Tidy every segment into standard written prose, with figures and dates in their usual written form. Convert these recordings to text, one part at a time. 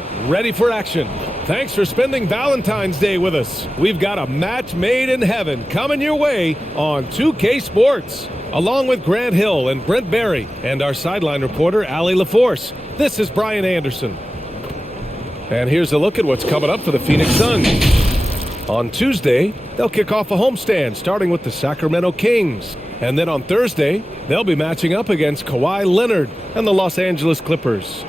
here, ready for action. Thanks for spending Valentine's Day with us. We've got a match made in heaven coming your way on 2K Sports. Along with Grant Hill and Brent Berry and our sideline reporter, Allie LaForce, this is Brian Anderson. And here's a look at what's coming up for the Phoenix Suns. On Tuesday, they'll kick off a homestand starting with the Sacramento Kings. And then on Thursday, they'll be matching up against Kawhi Leonard and the Los Angeles Clippers.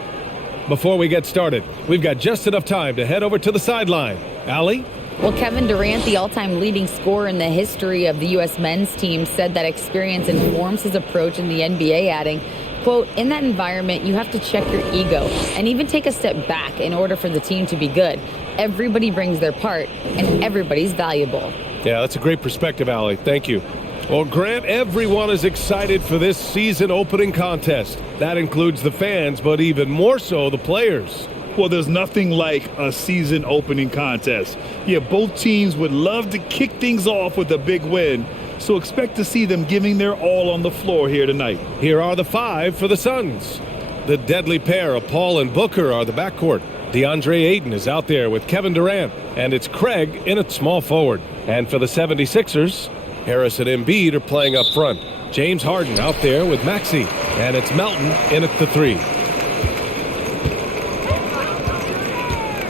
Before we get started, we've got just enough time to head over to the sideline. Allie? Well, Kevin Durant, the all-time leading scorer in the history of the U.S. men's team, said that experience informs his approach in the NBA, adding, quote, "In that environment, you have to check your ego and even take a step back in order for the team to be good. Everybody brings their part, and everybody's valuable." Yeah, that's a great perspective, Allie. Thank you. Well, Grant, everyone is excited for this season opening contest. That includes the fans, but even more so the players. Well, there's nothing like a season opening contest. Yeah, both teams would love to kick things off with a big win, so expect to see them giving their all on the floor here tonight. Here are the five for the Suns. The deadly pair of Paul and Booker are the backcourt. DeAndre Ayton is out there with Kevin Durant, and it's Craig in at small forward. And for the 76ers, Harris and Embiid are playing up front. James Harden out there with Maxey, and it's Melton in at the 3.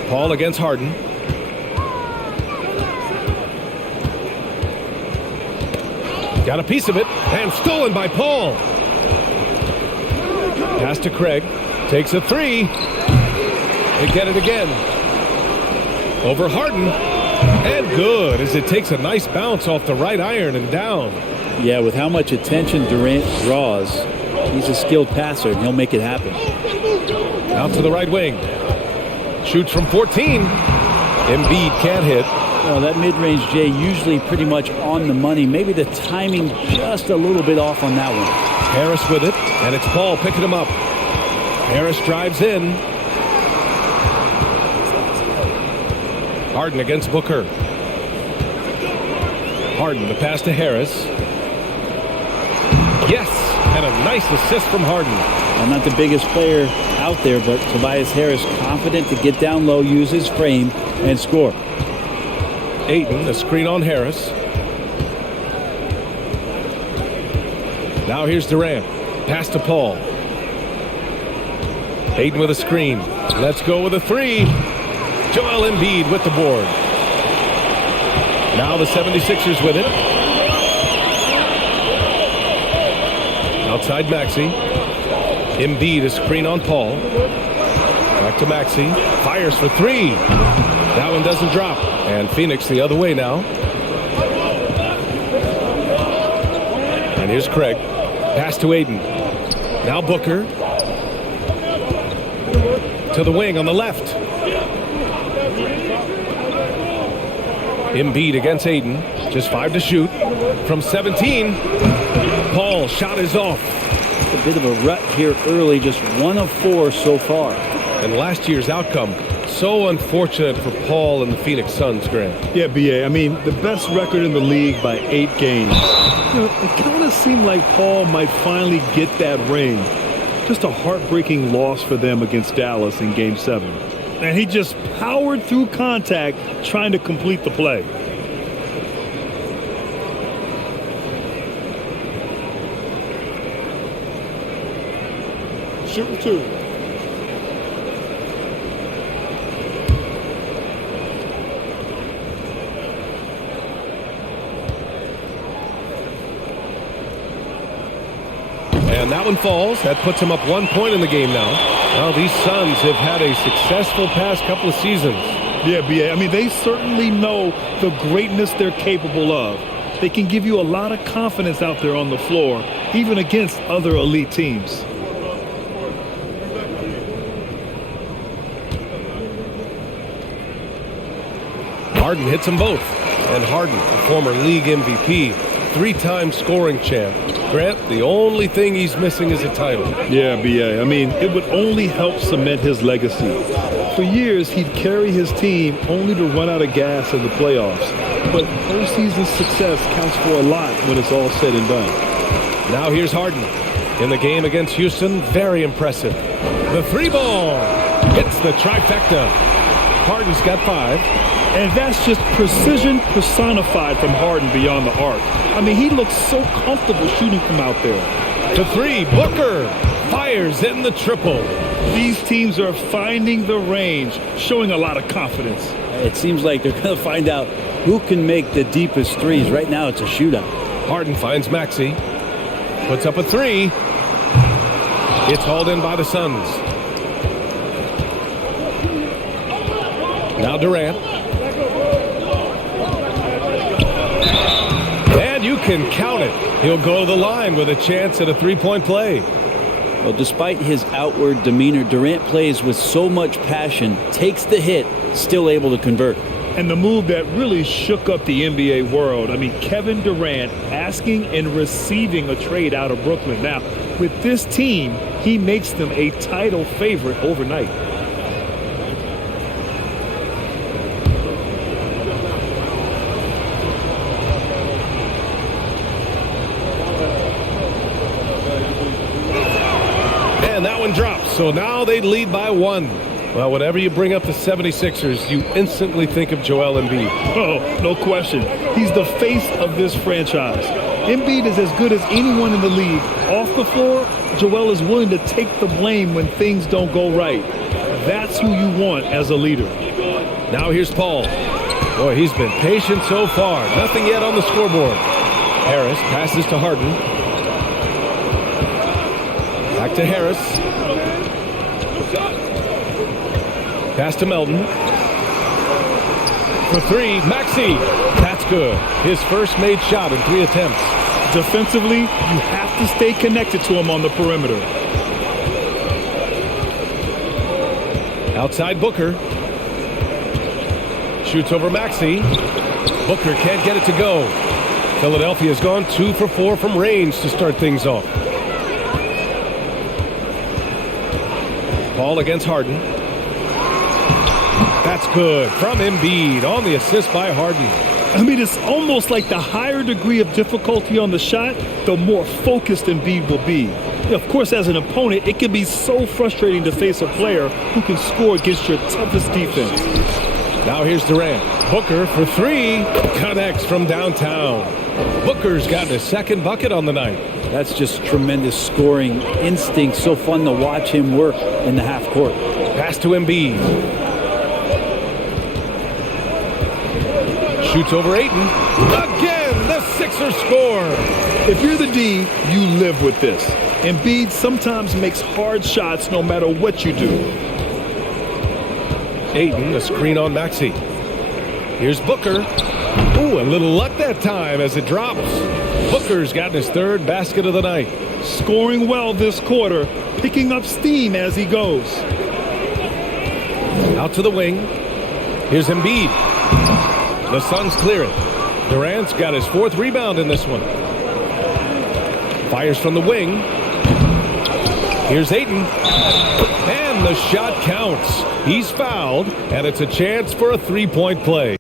Paul against Harden. Got a piece of it, and stolen by Paul. Pass to Craig, takes a 3. They get it again. Over Harden. And good, as it takes a nice bounce off the right iron and down. Yeah, with how much attention Durant draws, he's a skilled passer, and he'll make it happen. Out to the right wing. Shoots from 14. Embiid can't hit. Well, that mid-range, Jay, usually pretty much on the money. Maybe the timing just a little bit off on that one. Harris with it, and it's Paul picking him up. Harris drives in. Harden against Booker. Harden, the pass to Harris. Yes, and a nice assist from Harden. Well, not the biggest player out there, but Tobias Harris confident to get down low, use his frame, and score. Ayton, a screen on Harris. Now here's Durant. Pass to Paul. Ayton with a screen. Let's go with a 3. Joel Embiid with the board. Now the 76ers with it. Outside Maxey. Embiid, a screen on Paul. Back to Maxey. Fires for 3. That one doesn't drop. And Phoenix the other way now. And here's Craig. Pass to Ayton. Now Booker. To the wing on the left. Embiid against Ayton. Just 5 to shoot. From 17. Paul shot is off. A bit of a rut here early. Just 1 of 4 so far. And last year's outcome, so unfortunate for Paul and the Phoenix Suns, Grant. Yeah, B.A., I mean, the best record in the league by 8 games. You know, it kind of seemed like Paul might finally get that ring. Just a heartbreaking loss for them against Dallas in Game 7. And he just powered through contact trying to complete the play. Shooting 2. And that one falls. That puts him up 1 point in the game now. Well, these Suns have had a successful past couple of seasons. Yeah, B.A., I mean, they certainly know the greatness they're capable of. They can give you a lot of confidence out there on the floor, even against other elite teams. Harden hits them both. And Harden, a former league MVP, 3-time scoring champ. Grant, the only thing he's missing is a title. Yeah, B.A., I mean, it would only help cement his legacy. For years, he'd carry his team only to run out of gas in the playoffs. But postseason success counts for a lot when it's all said and done. Now here's Harden. In the game against Houston, very impressive. The 3 ball. Hits the trifecta. Harden's got 5. And that's just precision personified from Harden beyond the arc. I mean, he looks so comfortable shooting from out there. To 3, Booker fires in the triple. These teams are finding the range, showing a lot of confidence. It seems like they're going to find out who can make the deepest threes. Right now, it's a shootout. Harden finds Maxey. Puts up a 3. It's hauled in by the Suns. Now Durant. And you can count it. He'll go to the line with a chance at a 3-point play. Well, despite his outward demeanor, Durant plays with so much passion, takes the hit, still able to convert. And the move that really shook up the NBA world. I mean, Kevin Durant asking and receiving a trade out of Brooklyn. Now, with this team, he makes them a title favorite overnight. And that one drops. So now they lead by 1. Well, whenever you bring up the 76ers, you instantly think of Joel Embiid. Oh, no question. He's the face of this franchise. Embiid is as good as anyone in the league. Off the floor, Joel is willing to take the blame when things don't go right. That's who you want as a leader. Now here's Paul. Boy, he's been patient so far. Nothing yet on the scoreboard. Harris passes to Harden. Back to Harris. Pass to Melton. For 3, Maxey. That's good. His first made shot in 3 attempts. Defensively, you have to stay connected to him on the perimeter. Outside Booker. Shoots over Maxey. Booker can't get it to go. Philadelphia has gone 2 for 4 from range to start things off. Paul against Harden. That's good from Embiid on the assist by Harden. I mean, it's almost like the higher degree of difficulty on the shot, the more focused Embiid will be. Of course, as an opponent, it can be so frustrating to face a player who can score against your toughest defense. Now here's Durant. Booker for 3. Connects from downtown. Booker's got his second bucket on the night. That's just tremendous scoring instinct. So fun to watch him work in the half court. Pass to Embiid. Shoots over Ayton. Again, the Sixers score. If you're the D, you live with this. Embiid sometimes makes hard shots no matter what you do. Ayton, a screen on Maxey. Here's Booker. Ooh, a little luck that time as it drops. Booker's gotten his 3rd basket of the night. Scoring well this quarter, picking up steam as he goes. Out to the wing. Here's Embiid. The Suns clear it. Durant's got his 4th rebound in this one. Fires from the wing. Here's Ayton. And the shot counts. He's fouled, and it's a chance for a 3-point play.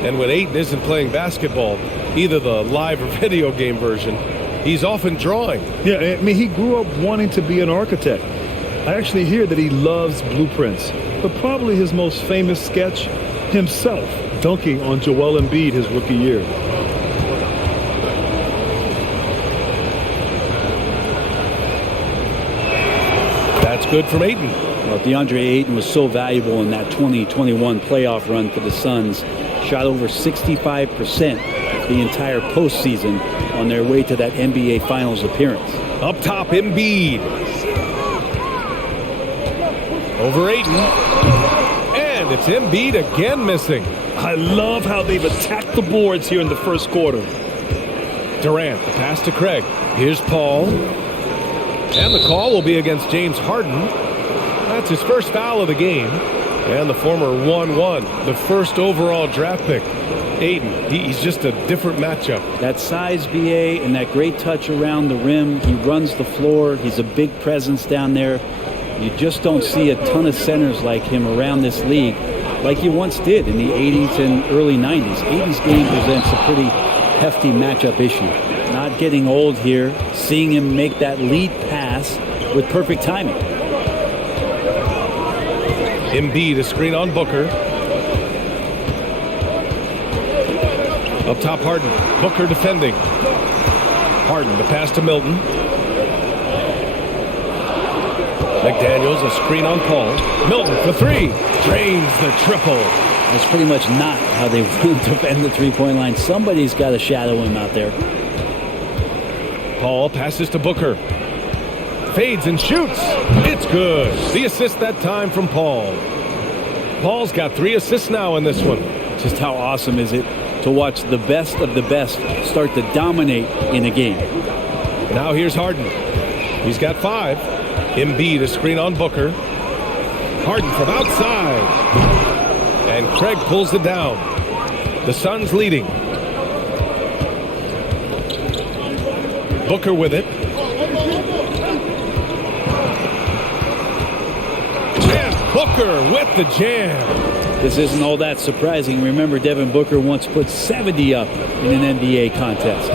And when Ayton isn't playing basketball, either the live or video game version, he's often drawing. Yeah, I mean, he grew up wanting to be an architect. I actually hear that he loves blueprints, but probably his most famous sketch, himself dunking on Joel Embiid his rookie year. That's good from Ayton. Well, DeAndre Ayton was so valuable in that 2021 playoff run for the Suns. Shot over 65% the entire postseason on their way to that NBA Finals appearance. Up top, Embiid. Over Ayton. And it's Embiid again missing. I love how they've attacked the boards here in the first quarter. Durant, the pass to Craig. Here's Paul. And the call will be against James Harden. That's his first foul of the game. And the former 1-1, the first overall draft pick. Aiden, he's just a different matchup. That size, BA, and that great touch around the rim. He runs the floor. He's a big presence down there. You just don't see a ton of centers like him around this league like you once did in the 80s and early 90s. Aiden's game presents a pretty hefty matchup issue. Not getting old here, seeing him make that lead pass with perfect timing. Embiid, a screen on Booker. Up top, Harden. Booker defending. Harden, the pass to Milton. McDaniels, a screen on Paul. Milton for three. Drains the triple. That's pretty much not how they want to defend the three-point line. Somebody's got to shadow him out there. Paul passes to Booker. Fades and shoots. It's good. The assist that time from Paul. Paul's got 3 assists now in this one. Just how awesome is it to watch the best of the best start to dominate in a game. Now here's Harden. He's got 5. Embiid, a screen on Booker. Harden from outside. And Craig pulls it down. The Suns leading. Booker with it. And Booker with the jam. This isn't all that surprising. Remember, Devin Booker once put 70 up in an NBA contest.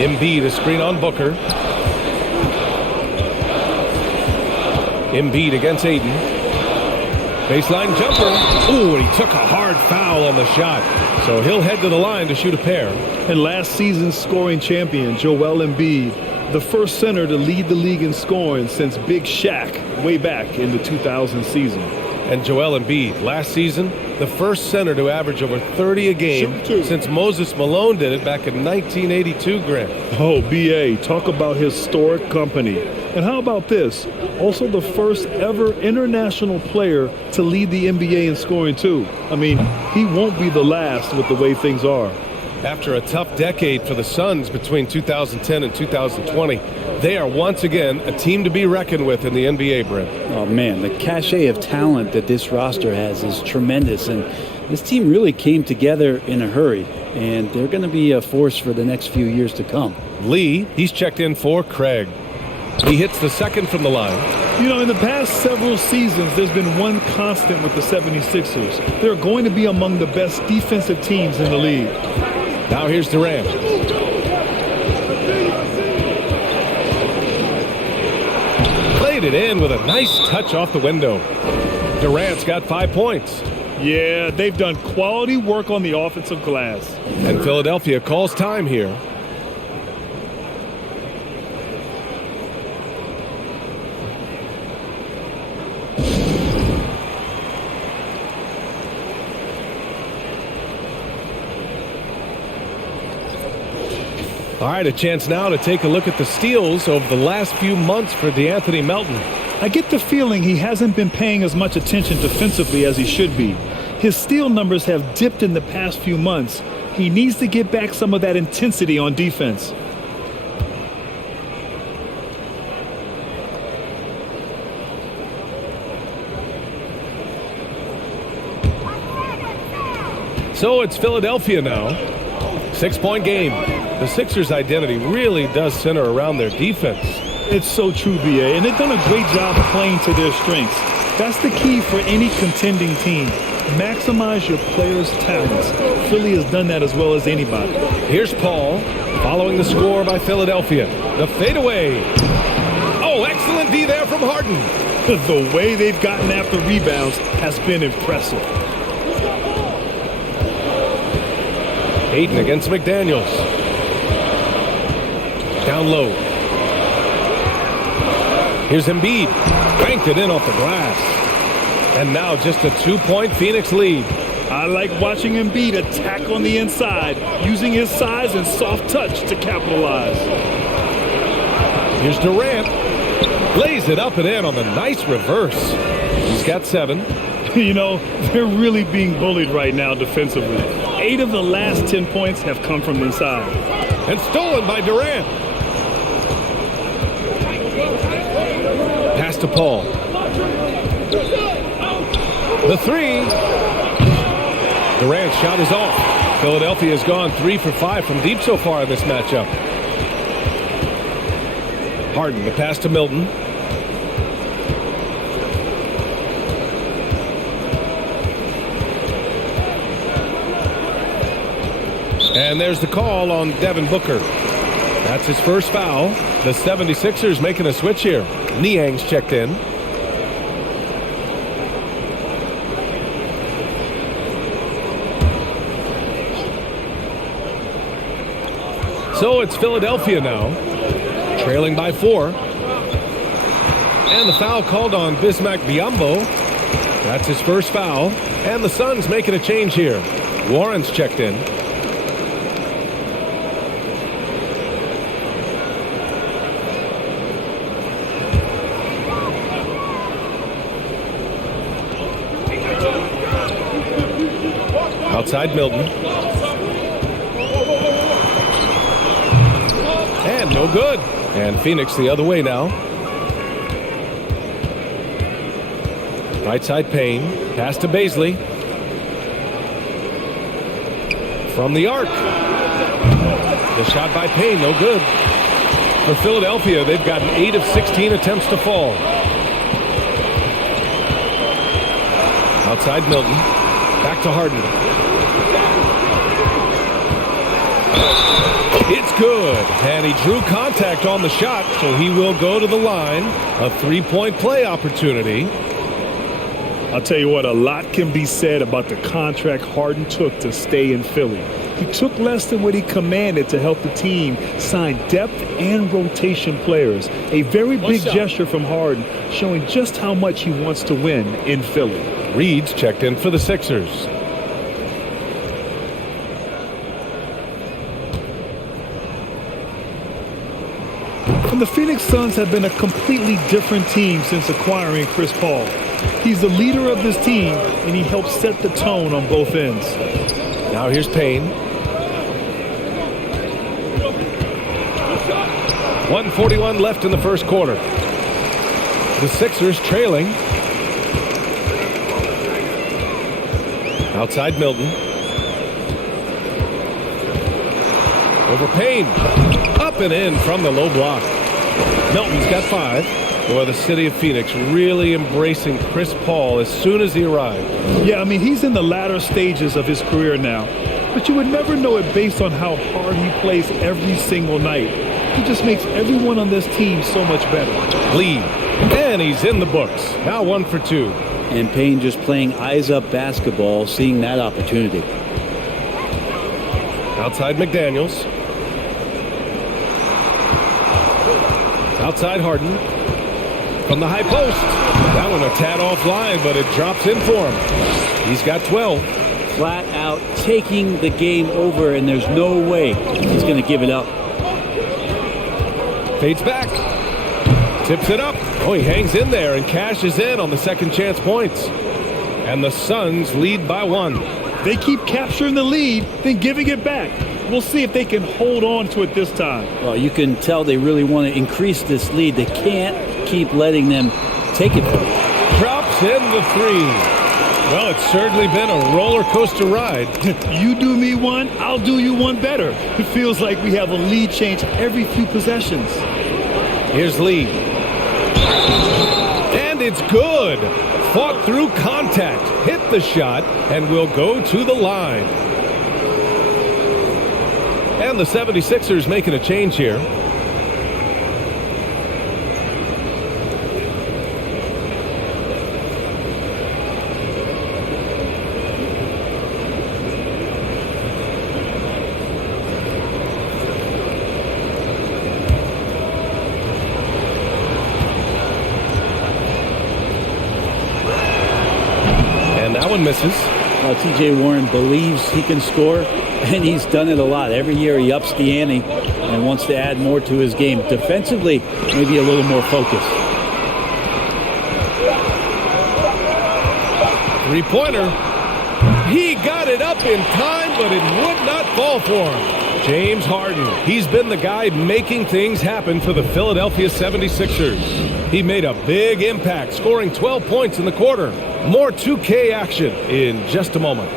Embiid, a screen on Booker. Embiid against Aiden. Baseline jumper. Ooh, and he took a hard foul on the shot. So he'll head to the line to shoot a pair. And last season's scoring champion, Joel Embiid, the first center to lead the league in scoring since Big Shaq way back in the 2000 season. And Joel Embiid, last season, the first center to average over 30 a game since Moses Malone did it back in 1982, Grant. Oh, B.A., talk about historic company. And how about this? Also the first ever international player to lead the NBA in scoring, too. I mean, he won't be the last with the way things are. After a tough decade for the Suns between 2010 and 2020, they are once again a team to be reckoned with in the NBA, Brent. Oh, man, the cachet of talent that this roster has is tremendous, and this team really came together in a hurry, and they're going to be a force for the next few years to come. Lee, he's checked in for Craig. He hits the second from the line. You know, in the past several seasons, there's been one constant with the 76ers. They're going to be among the best defensive teams in the league. Now here's Durant. Played it in with a nice touch off the window. Durant's got 5 points. Yeah, they've done quality work on the offensive glass. And Philadelphia calls time here. All right, a chance now to take a look at the steals over the last few months for DeAnthony Melton. I get the feeling he hasn't been paying as much attention defensively as he should be. His steal numbers have dipped in the past few months. He needs to get back some of that intensity on defense. So it's Philadelphia now. 6-point game. The Sixers' identity really does center around their defense. It's so true, B.A., and they've done a great job playing to their strengths. That's the key for any contending team. Maximize your players' talents. Philly has done that as well as anybody. Here's Paul, following the score by Philadelphia. The fadeaway. Oh, excellent D there from Harden. The way they've gotten after rebounds has been impressive. Aiden against McDaniels. Down low. Here's Embiid. Banked it in off the glass. And now just a 2-point Phoenix lead. I like watching Embiid attack on the inside, using his size and soft touch to capitalize. Here's Durant. Lays it up and in on the nice reverse. He's got 7. You know, they're really being bullied right now defensively. 8 of the last 10 points have come from inside. And stolen by Durant. Pass to Paul. The three. Durant's shot is off. Philadelphia has gone 3 for 5 from deep so far in this matchup. Harden, the pass to Milton. And there's the call on Devin Booker. That's his first foul. The 76ers making a switch here. Niang's checked in. So it's Philadelphia now, trailing by 4. And the foul called on Bismack Biyombo. That's his first foul. And the Suns making a change here. Warren's checked in. Outside Milton. And no good. And Phoenix the other way now. Right side Payne. Pass to Baisley. From the arc. The shot by Payne, no good. For Philadelphia, they've gotten 8 of 16 attempts to fall. Outside Milton. Back to Harden. It's good. And he drew contact on the shot, so he will go to the line. A 3-point play opportunity. I'll tell you what, a lot can be said about the contract Harden took to stay in Philly. He took less than what he commanded to help the team sign depth and rotation players. A very big gesture from Harden, showing just how much he wants to win in Philly. Reed's checked in for the Sixers. And the Phoenix Suns have been a completely different team since acquiring Chris Paul. He's the leader of this team, and he helps set the tone on both ends. Now here's Payne. 1:41 left in the first quarter. The Sixers trailing. Outside Milton. Over Payne. Up and in from the low block. Milton's got 5. Boy, the city of Phoenix really embracing Chris Paul as soon as he arrived. Yeah, I mean, he's in the latter stages of his career now. But you would never know it based on how hard he plays every single night. He just makes everyone on this team so much better. Lead. And he's in the books. Now 1 for 2. And Payne just playing eyes-up basketball, seeing that opportunity. Outside McDaniels. Outside Harden. From the high post. That one a tad offline, but it drops in for him. He's got 12. Flat out taking the game over, and there's no way he's going to give it up. Fades back. Tips it up. Oh, he hangs in there and cashes in on the second chance points. And the Suns lead by 1. They keep capturing the lead, then giving it back. We'll see if they can hold on to it this time. Well, you can tell they really want to increase this lead. They can't keep letting them take it from them. Drops in the 3. Well, it's certainly been a roller coaster ride. You do me one, I'll do you one better. It feels like we have a lead change every few possessions. Here's Lee. And it's good. Fought through contact, hit the shot, and will go to the line. And the 76ers making a change here. Misses. T.J. Warren believes he can score, and he's done it a lot. Every year he ups the ante and wants to add more to his game. Defensively, maybe a little more focused. Three-pointer. He got it up in time, but it would not fall for him. James Harden. He's been the guy making things happen for the Philadelphia 76ers. He made a big impact, scoring 12 points in the quarter. More 2K action in just a moment.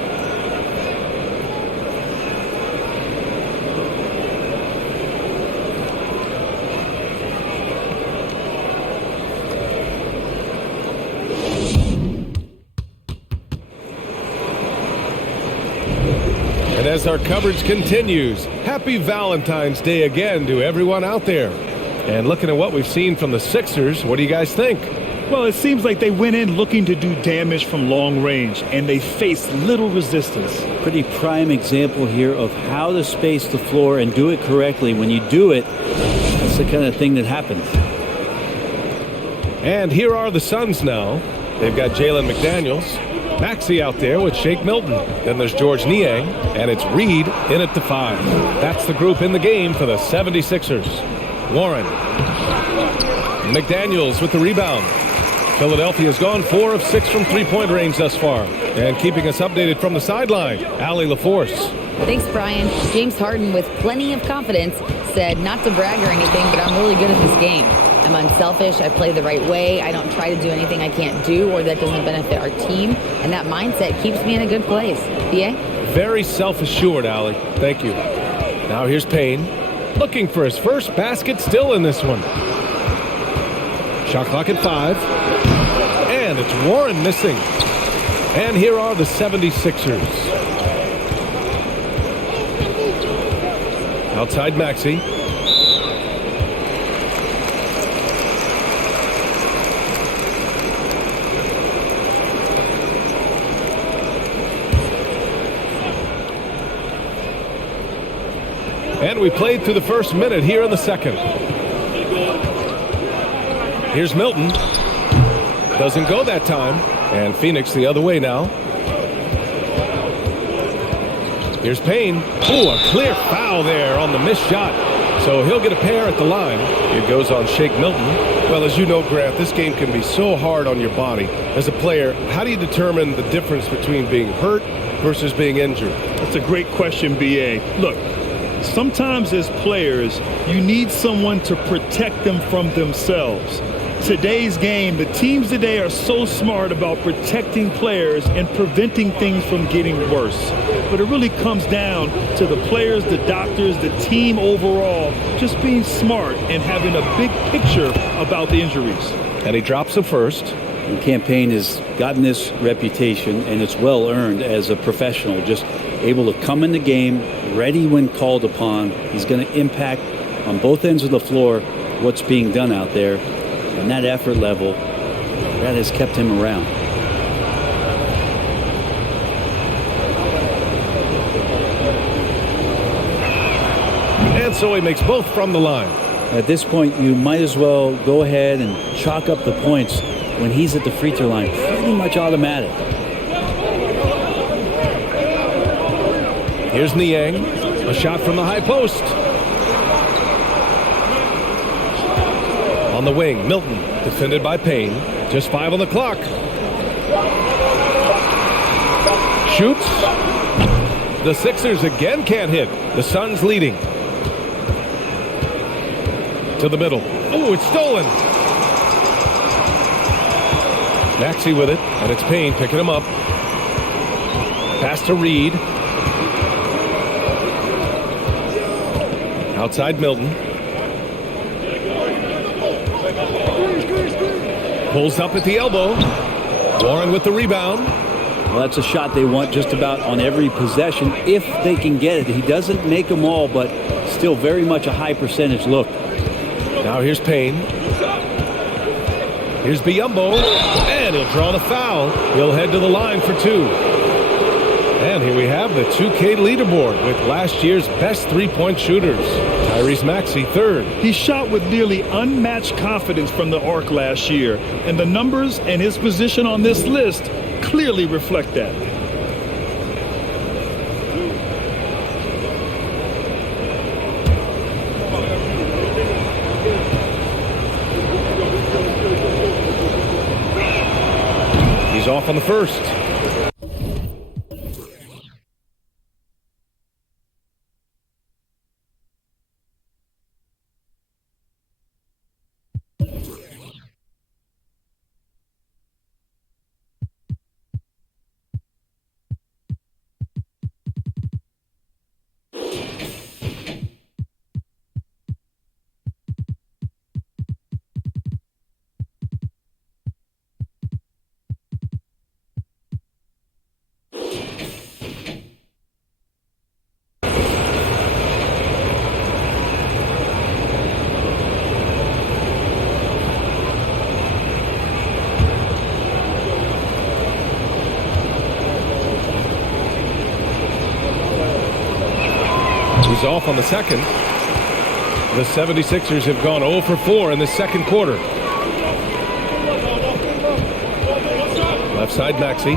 And as our coverage continues, happy Valentine's Day again to everyone out there. And looking at what we've seen from the Sixers, what do you guys think? Well, it seems like they went in looking to do damage from long range, and they faced little resistance. Pretty prime example here of how to space the floor and do it correctly. When you do it, that's the kind of thing that happens. And here are the Suns now. They've got Jalen McDaniels, Maxey out there with Shake Milton. Then there's George Niang, and it's Reed in at the 5. That's the group in the game for the 76ers. Warren. McDaniels with the rebound. Philadelphia has gone 4 of 6 from three-point range thus far. And keeping us updated from the sideline, Allie LaForce. Thanks, Brian. James Harden, with plenty of confidence, said not to brag or anything, but I'm really good at this game. I'm unselfish. I play the right way. I don't try to do anything I can't do or that doesn't benefit our team. And that mindset keeps me in a good place. BA? Very self-assured, Allie. Thank you. Now here's Payne. Looking for his first basket still in this one. Shot clock at 5. And it's Warren missing. And here are the 76ers. Outside Maxey. And we played through the first minute here in the second. Here's Milton. Doesn't go that time. And Phoenix the other way now. Here's Payne. Ooh, a clear foul there on the missed shot. So he'll get a pair at the line. It goes on Shake Milton. Well, as you know, Grant, this game can be so hard on your body. As a player, how do you determine the difference between being hurt versus being injured? That's a great question, B.A. Look, sometimes as players, you need someone to protect them from themselves. Today's game, the teams today are so smart about protecting players and preventing things from getting worse. But it really comes down to the players, the doctors, the team overall, just being smart and having a big picture about the injuries. And he drops the first. The campaign has gotten this reputation, and it's well earned as a professional, just able to come in the game, ready when called upon. He's going to impact on both ends of the floor what's being done out there. And that effort level, that has kept him around. And so he makes both from the line. At this point, you might as well go ahead and chalk up the points when he's at the free throw line. Pretty much automatic. Here's Niang. A shot from the high post. On the wing, Milton, defended by Payne. Just 5 on the clock. Shoots. The Sixers again can't hit. The Suns leading. To the middle. Oh, it's stolen. Maxey with it, and it's Payne picking him up. Pass to Reed. Outside Milton. Pulls up at the elbow. Warren with the rebound. Well, that's a shot they want just about on every possession if they can get it. He doesn't make them all, but still very much a high percentage look. Now here's Payne. Here's Biyombo. And he'll draw the foul. He'll head to the line for 2. And here we have the 2K leaderboard with last year's best three-point shooters. Tyrese Maxey, 3rd. He shot with nearly unmatched confidence from the arc last year, and the numbers and his position on this list clearly reflect that. He's off on the first. He's off on the second. The 76ers have gone 0 for 4 in the second quarter. Left side, Maxey.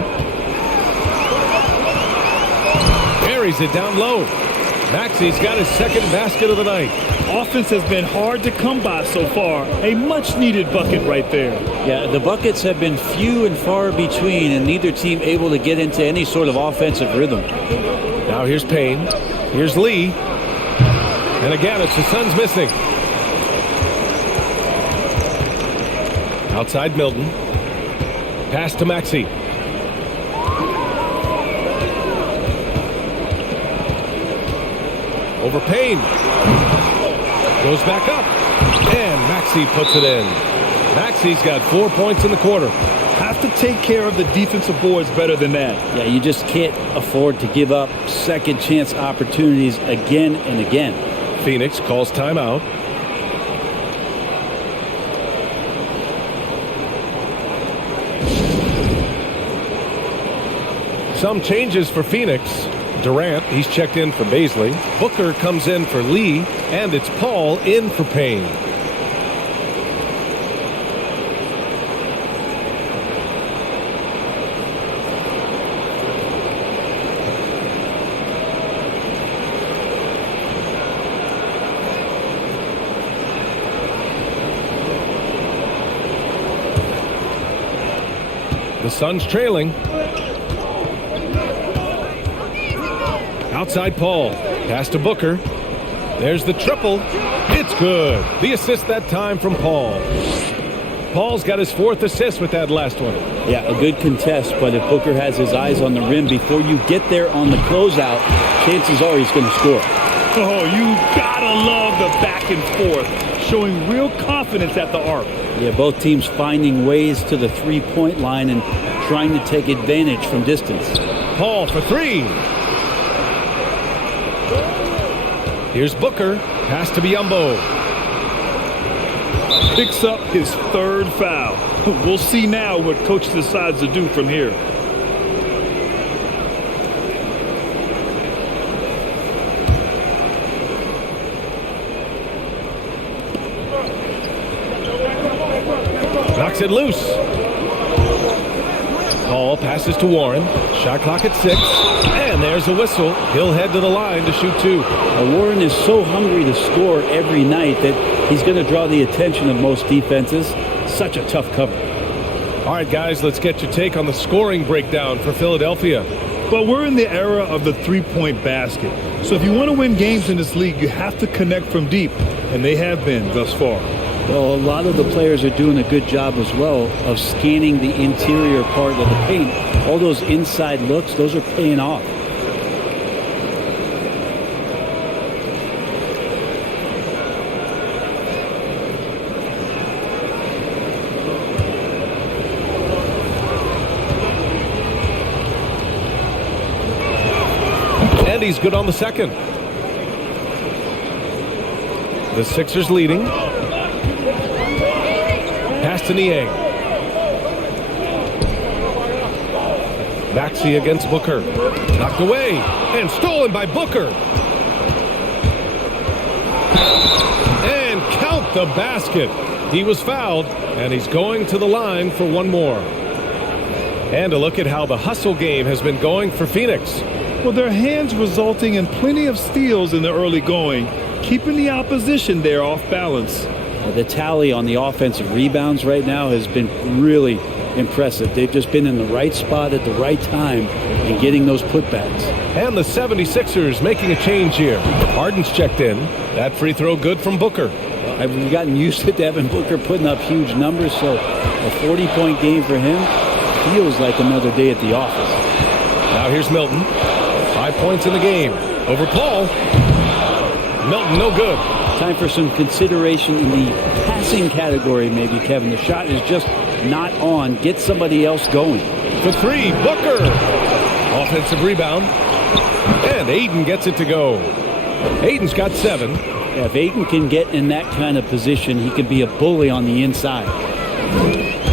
Buries it down low. Maxey's got his second basket of the night. Offense has been hard to come by so far. A much-needed bucket right there. Yeah, the buckets have been few and far between, and neither team able to get into any sort of offensive rhythm. Now here's Payne. Here's Lee. And again, it's the Suns missing. Outside Milton. Pass to Maxey. Over Payne. Goes back up. And Maxey puts it in. Maxey's got 4 points in the quarter. Have to take care of the defensive boards better than that. Yeah, you just can't afford to give up second chance opportunities again and again. Phoenix calls timeout. Some changes for Phoenix. Durant, he's checked in for Baisley. Booker comes in for Lee, and it's Paul in for Payne. The Suns trailing. Outside Paul. Pass to Booker. There's the triple. It's good. The assist that time from Paul. Paul's got his 4th assist with that last one. Yeah, a good contest, but if Booker has his eyes on the rim before you get there on the closeout, chances are he's going to score. Oh, you gotta love the back and forth, showing real confidence at the arc. Yeah, both teams finding ways to the three-point line and trying to take advantage from distance. Paul for 3. Here's Booker. Pass to Biyombo. Picks up his 3rd foul. We'll see now what coach decides to do from here. Knocks it loose. Paul passes to Warren. Shot clock at 6. And there's a whistle. He'll head to the line to shoot 2. Warren is so hungry to score every night that he's going to draw the attention of most defenses. Such a tough cover. All right, guys, let's get your take on the scoring breakdown for Philadelphia. But we're in the era of the three-point basket. So if you want to win games in this league, you have to connect from deep. And they have been thus far. Well, a lot of the players are doing a good job as well of scanning the interior part of the paint. All those inside looks, those are paying off. And he's good on the second. The Sixers leading. Pass to Niang. Maxey against Booker. Knocked away and stolen by Booker. And count the basket. He was fouled, and he's going to the line for one more. And a look at how the hustle game has been going for Phoenix. Well, their hands resulting in plenty of steals in the early going, keeping the opposition there off balance. The tally on the offensive rebounds right now has been really impressive. They've just been in the right spot at the right time and getting those putbacks. And the 76ers making a change here. Harden's checked in. That free throw good from Booker. I've gotten used to Devin Booker putting up huge numbers, so a 40-point game for him feels like another day at the office. Now here's Milton. 5 points in the game. Over Paul. Milton, no good. Time for some consideration in the passing category, maybe, Kevin. The shot is just not on. Get somebody else going. For 3, Booker. Offensive rebound. And Aiden gets it to go. Aiden's got 7. Yeah, if Aiden can get in that kind of position, he could be a bully on the inside.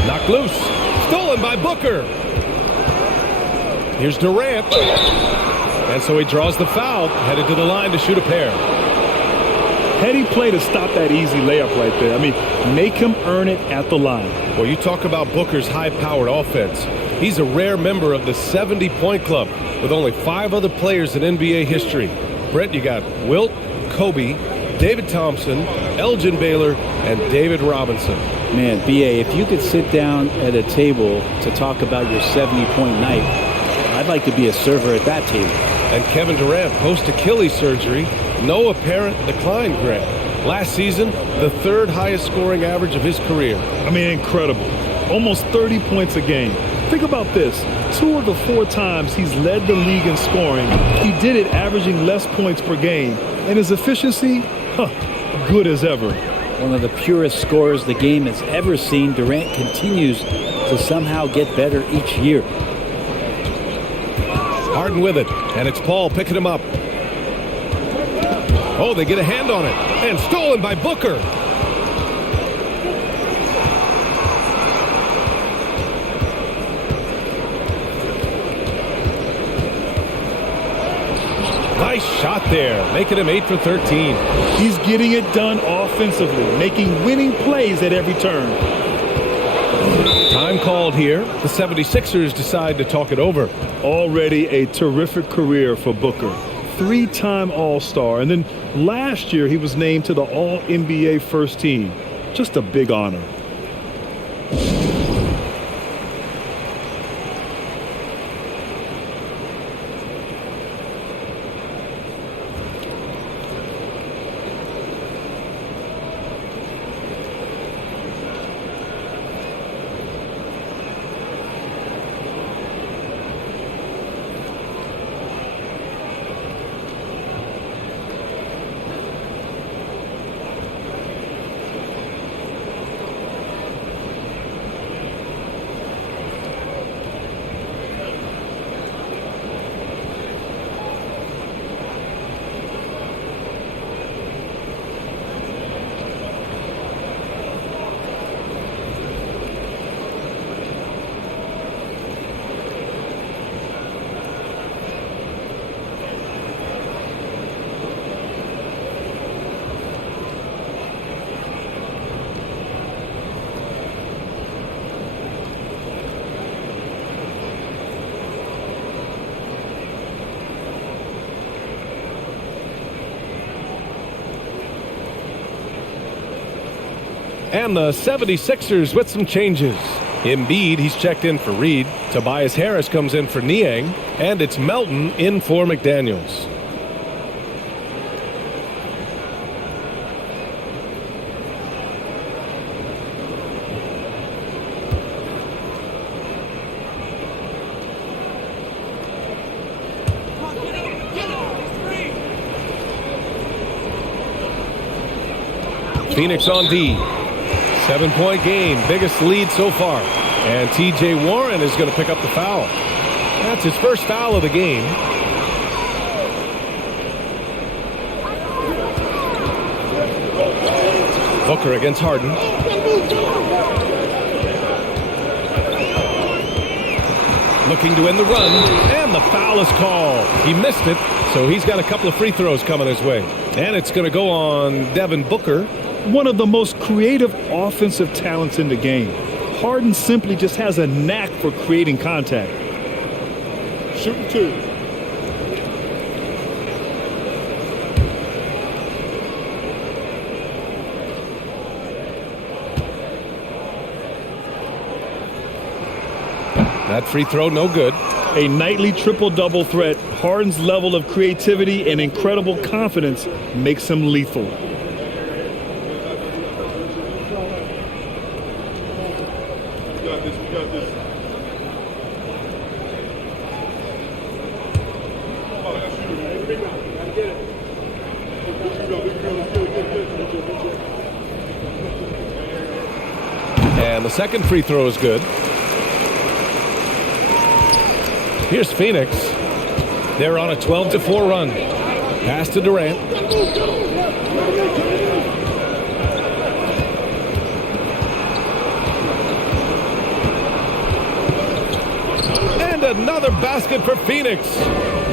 Knocked loose. Stolen by Booker. Here's Durant. And so he draws the foul, headed to the line to shoot a pair. Heady play to stop that easy layup right there. I mean, make him earn it at the line. Well, you talk about Booker's high-powered offense. He's a rare member of the 70-point club with only 5 other players in NBA history. Brett, you got Wilt, Kobe, David Thompson, Elgin Baylor, and David Robinson. Man, B.A., if you could sit down at a table to talk about your 70-point night, I'd like to be a server at that table. And Kevin Durant, post-Achilles surgery, no apparent decline, Greg. Last season, the 3rd highest scoring average of his career. I mean, incredible. Almost 30 points a game. Think about this. 2 of the 4 times he's led the league in scoring, he did it averaging less points per game. And his efficiency, good as ever. One of the purest scorers the game has ever seen, Durant continues to somehow get better each year. Harden with it, and it's Paul picking him up. Oh, they get a hand on it, and stolen by Booker. Nice shot there, making him 8 for 13. He's getting it done offensively, making winning plays at every turn. Time called here. The 76ers decide to talk it over. Already a terrific career for Booker. 3-time All-Star. And then last year he was named to the All-NBA first team. Just a big honor. And the 76ers with some changes. Embiid, he's checked in for Reed. Tobias Harris comes in for Niang. And it's Melton in for McDaniels. Phoenix on D. 7-point game, biggest lead so far. And T.J. Warren is going to pick up the foul. That's his first foul of the game. Booker against Harden. Looking to end the run, and the foul is called. He missed it, so he's got a couple of free throws coming his way. And it's going to go on Devin Booker. One of the most creative offensive talents in the game. Harden simply just has a knack for creating contact. Shooting 2. That free throw, no good. A nightly triple-double threat. Harden's level of creativity and incredible confidence makes him lethal. And the second free throw is good. Here's Phoenix. They're on a 12-4 run. Pass to Durant. And another basket for Phoenix.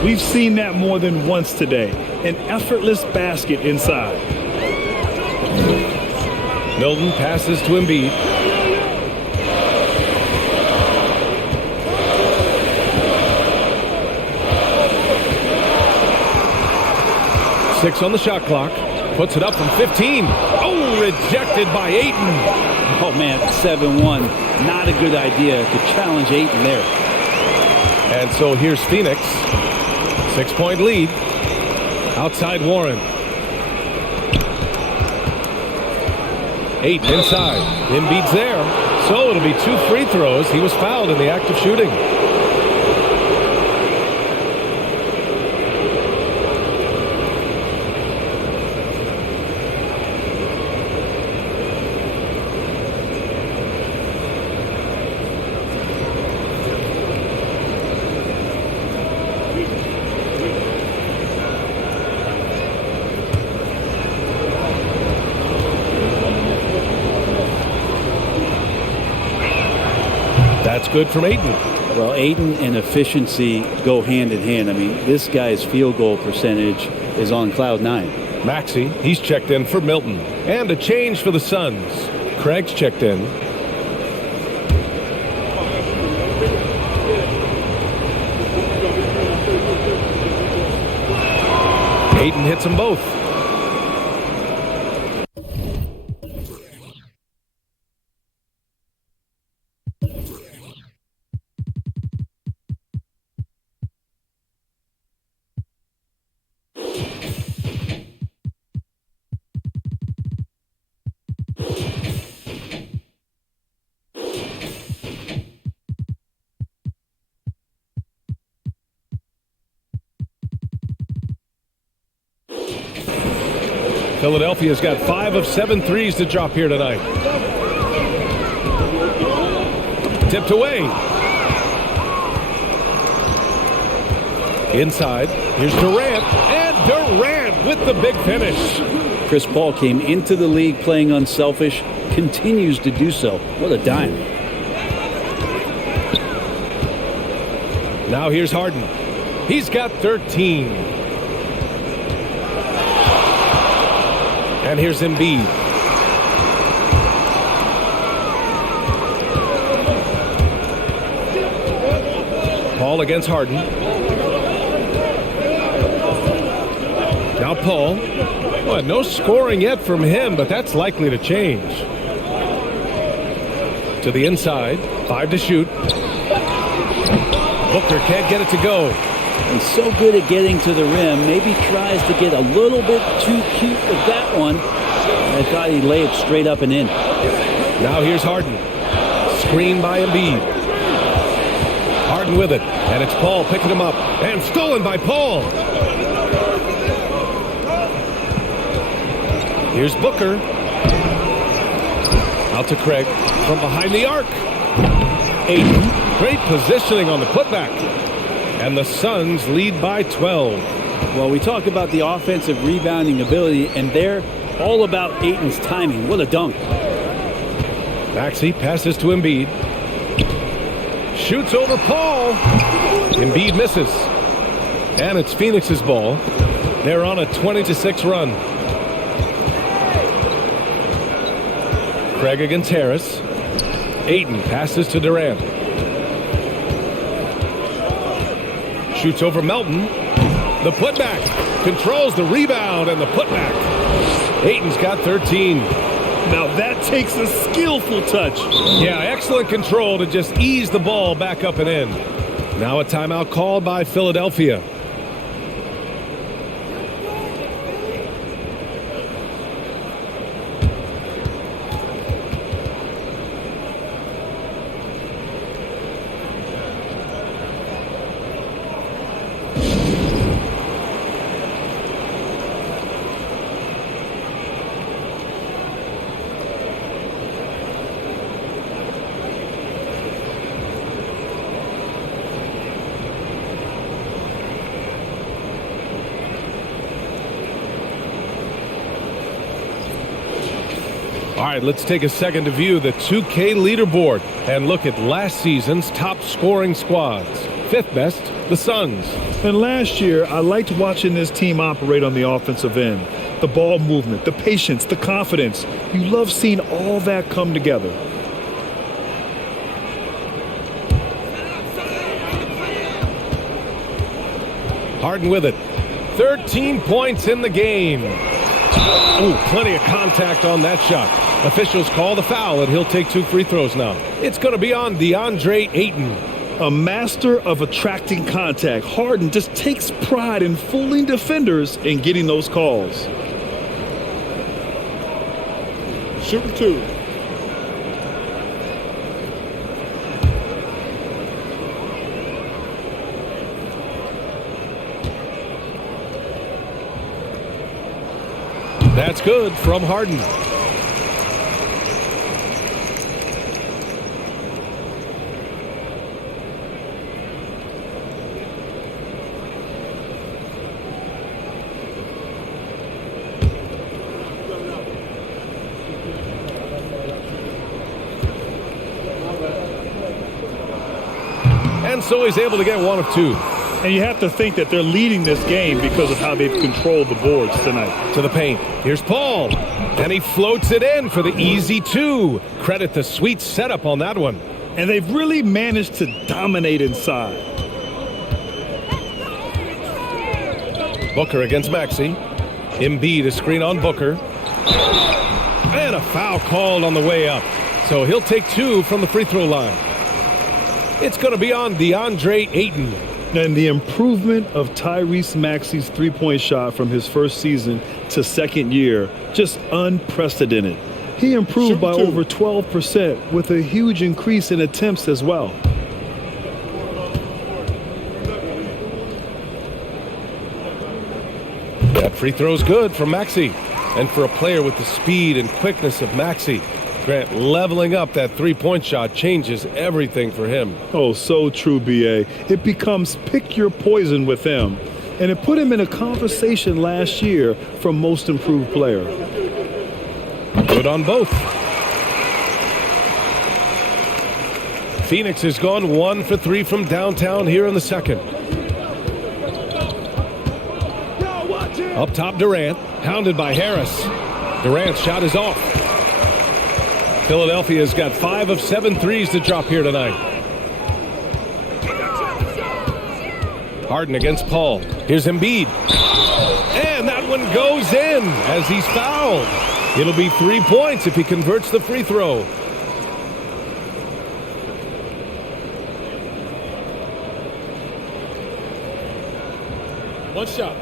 We've seen that more than once today. An effortless basket inside. Milton passes to Embiid. Six on the shot clock. Puts it up from 15. Oh, rejected by Ayton. Oh, man, 7-1. Not a good idea to challenge Ayton there. And so here's Phoenix. 6-point lead. Outside Warren. Ayton inside. Embiid's there. So it'll be 2 free throws. He was fouled in the act of shooting. That's good from Ayton. Well, Ayton and efficiency go hand in hand. I mean, this guy's field goal percentage is on cloud 9. Maxey, he's checked in for Milton. And a change for the Suns. Craig's checked in. Ayton hits them both. Philadelphia's got 5 of 7 threes to drop here tonight. Tipped away. Inside. Here's Durant. And Durant with the big finish. Chris Paul came into the league playing unselfish. Continues to do so. What a dime. Now here's Harden. He's got 13. And here's Embiid. Paul against Harden. Now Paul. Well, no scoring yet from him, but that's likely to change. To the inside. 5 to shoot. Booker can't get it to go. He's so good at getting to the rim. Maybe tries to get a little bit too cute with that one. I thought he'd lay it straight up and in. Now here's Harden. Screen by Embiid. Harden with it. And it's Paul picking him up. And stolen by Paul. Here's Booker. Out to Craig. From behind the arc. Ayton. Great positioning on the putback. And the Suns lead by 12. Well, we talk about the offensive rebounding ability, and they're all about Ayton's timing. What a dunk. Maxey passes to Embiid. Shoots over Paul. Embiid misses. And it's Phoenix's ball. They're on a 20-6 run. Craig against Harris. Ayton passes to Durant. Shoots over Melton. The putback. Controls the rebound and the putback. Ayton's got 13. Now that takes a skillful touch. Yeah, excellent control to just ease the ball back up and in. Now a timeout called by Philadelphia. All right, let's take a second to view the 2K leaderboard and look at last season's top scoring squads. 5th best, the Suns. And last year, I liked watching this team operate on the offensive end. The ball movement, the patience, the confidence. You love seeing all that come together. Harden with it. 13 points in the game. Oh, plenty of contact on that shot. Officials call the foul, and he'll take 2 free throws now. It's going to be on DeAndre Ayton. A master of attracting contact, Harden just takes pride in fooling defenders and getting those calls. Shooting 2. That's good from Harden. And so he's able to get 1 of 2. And you have to think that they're leading this game because of how they've controlled the boards tonight. To the paint. Here's Paul. And he floats it in for the easy 2. Credit the sweet setup on that one. And they've really managed to dominate inside. Booker against Maxey. Embiid a screen on Booker. And a foul called on the way up. So he'll take 2 from the free throw line. It's going to be on DeAndre Ayton. And the improvement of Tyrese Maxey's three-point shot from his first season to second year, just unprecedented. He improved by over 12% with a huge increase in attempts as well. That free throw's good for Maxey. And for a player with the speed and quickness of Maxey, Grant, leveling up that three-point shot changes everything for him. Oh, so true, B.A. It becomes pick your poison with him. And it put him in a conversation last year for most improved player. Good on both. Phoenix has gone 1 for 3 from downtown here in the second. Up top, Durant, hounded by Harris. Durant's shot is off. Philadelphia's got 5 of 7 threes to drop here tonight. Harden against Paul. Here's Embiid. And that one goes in as he's fouled. It'll be 3 points if he converts the free throw. One shot.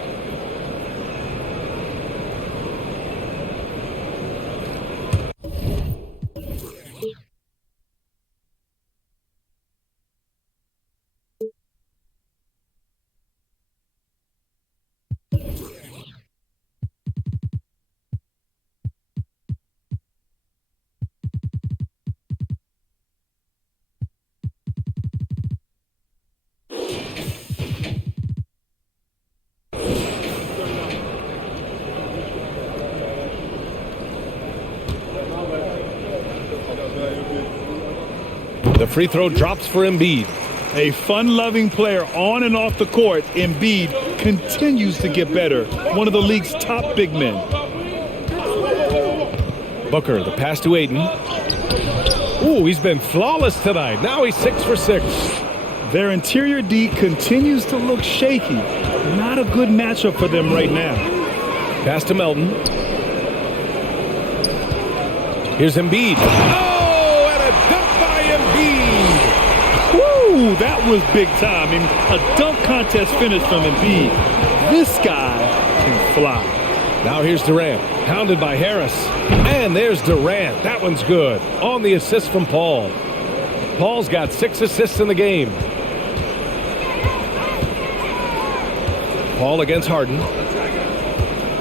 The free throw drops for Embiid. A fun-loving player on and off the court, Embiid continues to get better. One of the league's top big men. Booker, the pass to Ayton. Ooh, he's been flawless tonight. Now he's 6 for 6. Their interior D continues to look shaky. Not a good matchup for them right now. Pass to Melton. Here's Embiid. Oh, and a dunk by Embiid. Woo, that was big time. I mean, a dunk contest finish from Embiid. This guy can fly. Now here's Durant, hounded by Harris. And there's Durant. That one's good. On the assist from Paul. Paul's got 6 assists in the game. Paul against Harden.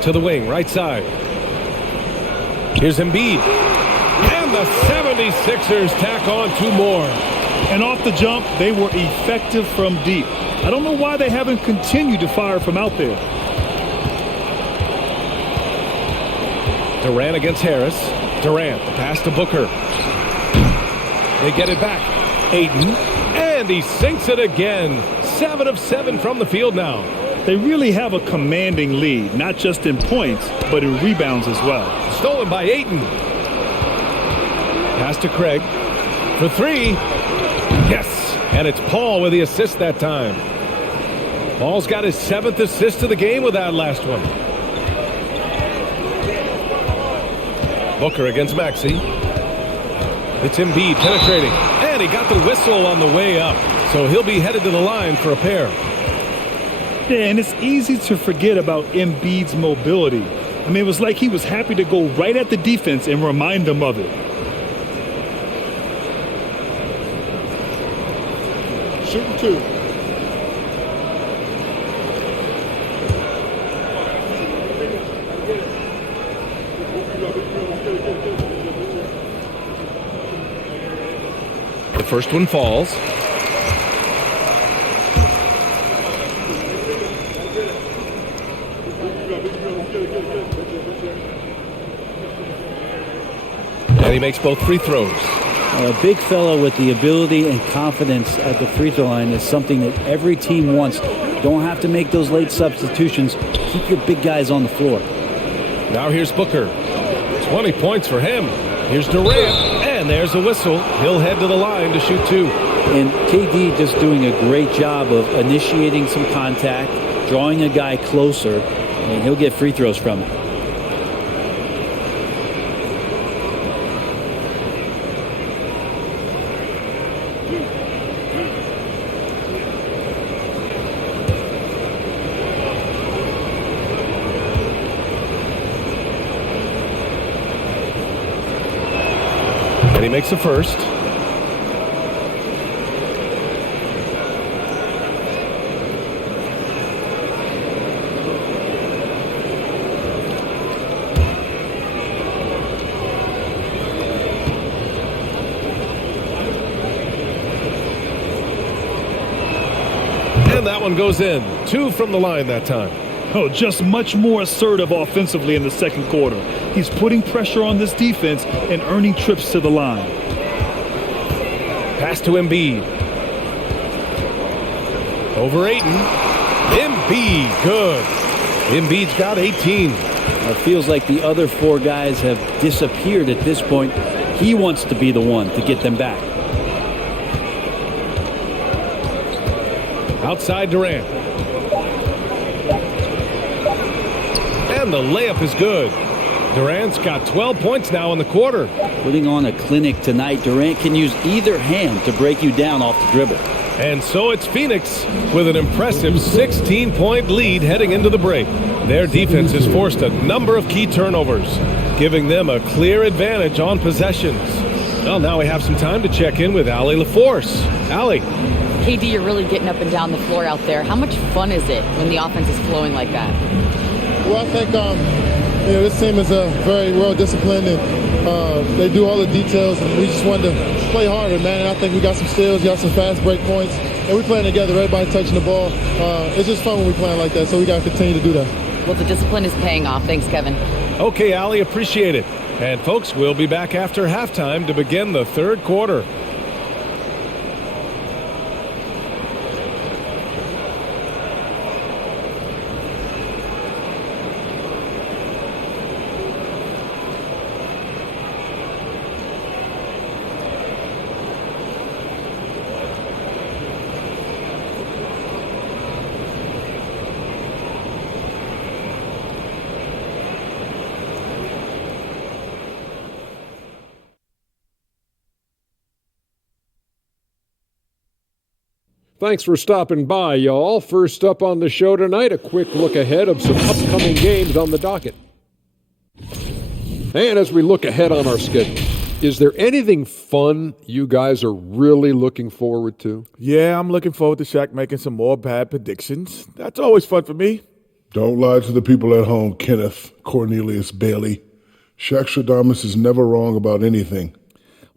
To the wing, right side. Here's Embiid. And the 76ers tack on 2 more. And off the jump, they were effective from deep. I don't know why they haven't continued to fire from out there. Durant against Harris. Durant, the pass to Booker. They get it back. Ayton. And he sinks it again. 7 of 7 from the field now. They really have a commanding lead, not just in points, but in rebounds as well. Stolen by Ayton. Pass to Craig for 3. Yes, and it's Paul with the assist that time. Paul's got his 7th assist of the game with that last one. Booker against Maxey. It's Embiid penetrating, and he got the whistle on the way up, so he'll be headed to the line for a pair. Yeah, and it's easy to forget about Embiid's mobility. I mean, it was like he was happy to go right at the defense and remind them of it. Shooting 2. The first one falls. And he makes both free throws. A big fellow with the ability and confidence at the free throw line is something that every team wants. Don't have to make those late substitutions. Keep your big guys on the floor. Now here's Booker. 20 points for him. Here's Durant, and there's a whistle. He'll head to the line to shoot 2. And KD just doing a great job of initiating some contact, drawing a guy closer, and he'll get free throws from it. And he makes the first. And that one goes in. 2 from the line that time. Oh, just much more assertive offensively in the second quarter. He's putting pressure on this defense and earning trips to the line. Pass to Embiid. Over Ayton. Embiid, good. Embiid's got 18. It feels like the other 4 guys have disappeared at this point. He wants to be the one to get them back. Outside Durant. And the layup is good. Durant's got 12 points now in the quarter. Putting on a clinic tonight. Durant can use either hand to break you down off the dribble. And so it's Phoenix with an impressive 16-point lead heading into the break. Their defense has forced a number of key turnovers, giving them a clear advantage on possessions. Well, now we have some time to check in with Allie LaForce. Allie. KD, you're really getting up and down the floor out there. How much fun is it when the offense is flowing like that? Well, I think this team is very well disciplined, and they do all the details. And we just wanted to play harder, man. And I think we got some steals, got some fast break points, and we playing together. Everybody touching the ball. It's just fun when we playing like that. So we got to continue to do that. Well, the discipline is paying off. Thanks, Kevin. Okay, Allie, appreciate it. And folks, we'll be back after halftime to begin the third quarter. Thanks for stopping by, y'all. First up on the show tonight, a quick look ahead of some upcoming games on the docket. And as we look ahead on our schedule, is there anything fun you guys are really looking forward to? Yeah, I'm looking forward to Shaq making some more bad predictions. That's always fun for me. Don't lie to the people at home, Kenneth Cornelius Bailey. Shaq Stradamus is never wrong about anything.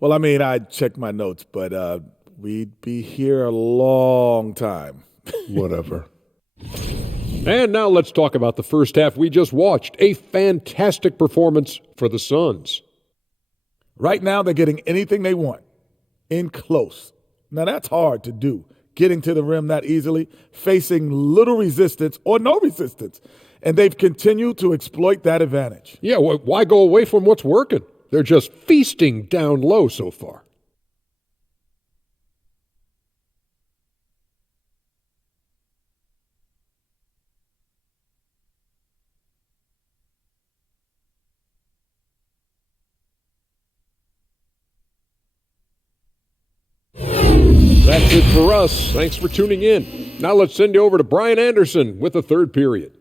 Well, I mean, I checked my notes, but we'd be here a long time. Whatever. And now let's talk about the first half we just watched. A fantastic performance for the Suns. Right now, they're getting anything they want in close. Now, that's hard to do. getting to the rim that easily, facing little resistance or no resistance. And they've continued to exploit that advantage. Yeah, why go away from what's working? They're just feasting down low so far. That's it for us. Thanks for tuning in. Now let's send you over to Brian Anderson with the third period.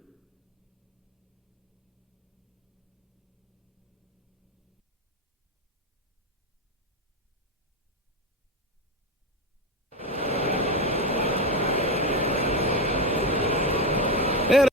And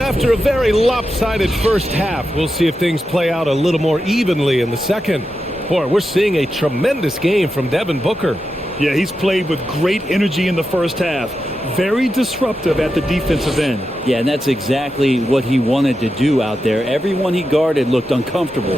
after a very lopsided first half, we'll see if things play out a little more evenly in the second. Boy, we're seeing a tremendous game from Devin Booker. Yeah, he's played with great energy in the first half. Very disruptive at the defensive end. Yeah, and that's exactly what he wanted to do out there. Everyone he guarded looked uncomfortable.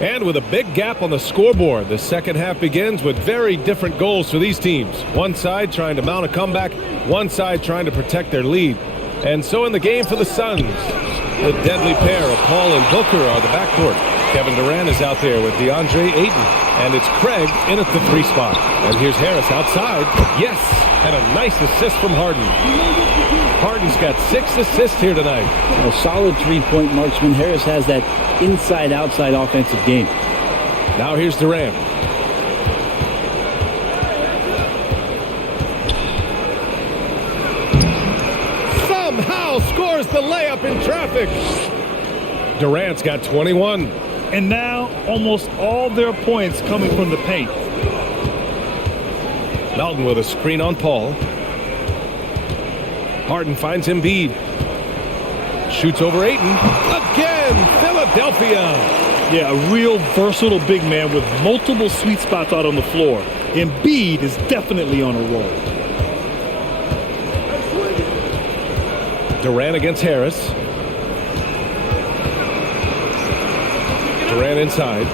And with a big gap on the scoreboard, the second half begins with very different goals for these teams. One side trying to mount a comeback, one side trying to protect their lead. And so in the game for the Suns, the deadly pair of Paul and Booker are the backcourt. Kevin Durant is out there with DeAndre Ayton, and it's Craig in at the 3 spot. And here's Harris outside. Yes, and a nice assist from Harden. Harden's got 6 assists here tonight. A solid three-point marksman. Harris has that inside-outside offensive game. Now here's Durant. Somehow scores the layup in traffic. Durant's got 21. And now almost all their points coming from the paint. Melton with a screen on Paul. Harden finds Embiid. Shoots over Ayton. Again, Philadelphia. Yeah, a real versatile big man with multiple sweet spots out on the floor. Embiid is definitely on a roll. Durant against Harris. Durant inside.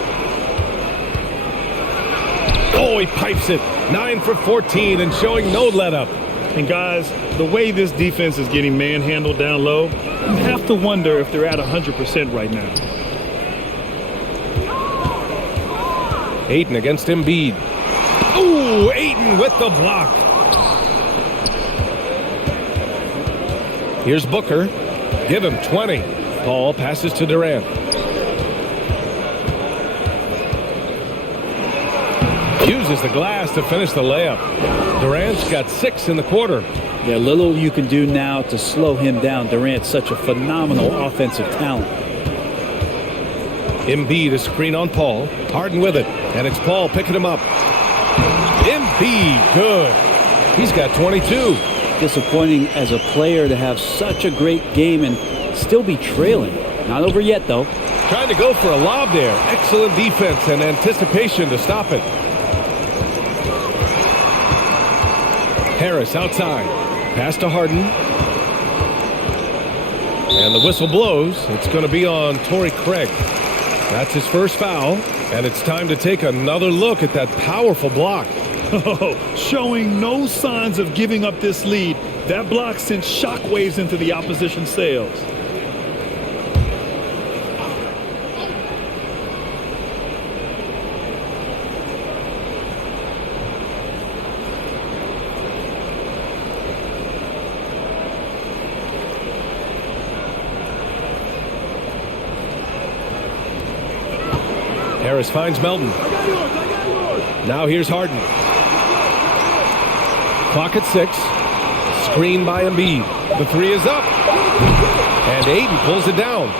Oh, he pipes it. 9 for 14 and showing no let-up. And guys, the way this defense is getting manhandled down low, you have to wonder if they're at 100% right now. Ayton against Embiid. Ooh, Ayton with the block. Here's Booker. Give him 20. Paul passes to Durant. Uses the glass to finish the layup. Durant's got 6 in the quarter. Yeah, little you can do now to slow him down. Durant's such a phenomenal offensive talent. Embiid a screen on Paul. Harden with it. And it's Paul picking him up. Embiid, good. He's got 22. Disappointing as a player to have such a great game and still be trailing. Not over yet, though. Trying to go for a lob there. Excellent defense and anticipation to stop it. Harris outside. Pass to Harden. And the whistle blows. It's going to be on Torrey Craig. That's his first foul. And it's time to take another look at that powerful block. Showing no signs of giving up this lead. That block sent shockwaves into the opposition sails. Harris finds Melton. Now here's Harden. Clock at 6. Screen by Embiid. The 3 is up. And Ayton pulls it down.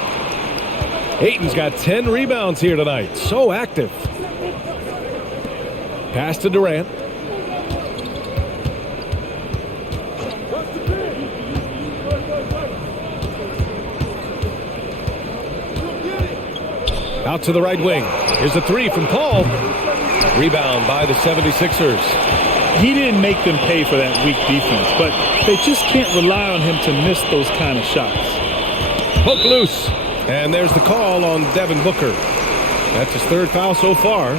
Ayton's got 10 rebounds here tonight. So active. Pass to Durant. Out to the right wing. Here's a three from Paul. Rebound by the 76ers. He didn't make them pay for that weak defense, but they just can't rely on him to miss those kind of shots. Hook loose. And there's the call on Devin Booker. That's his third foul so far.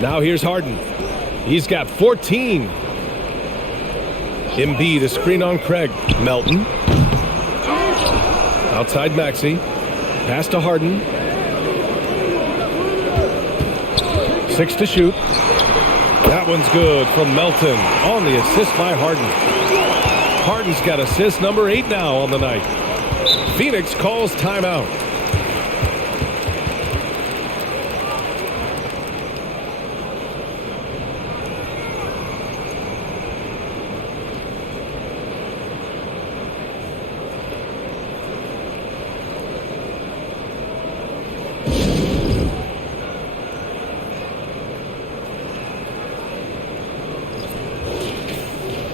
Now here's Harden. He's got 14. Embiid, a screen on Craig. Melton. Outside Maxey. Pass to Harden. 6 to shoot. That one's good from Melton on the assist by Harden. Harden's got assist number 8 now on the night. Phoenix calls timeout.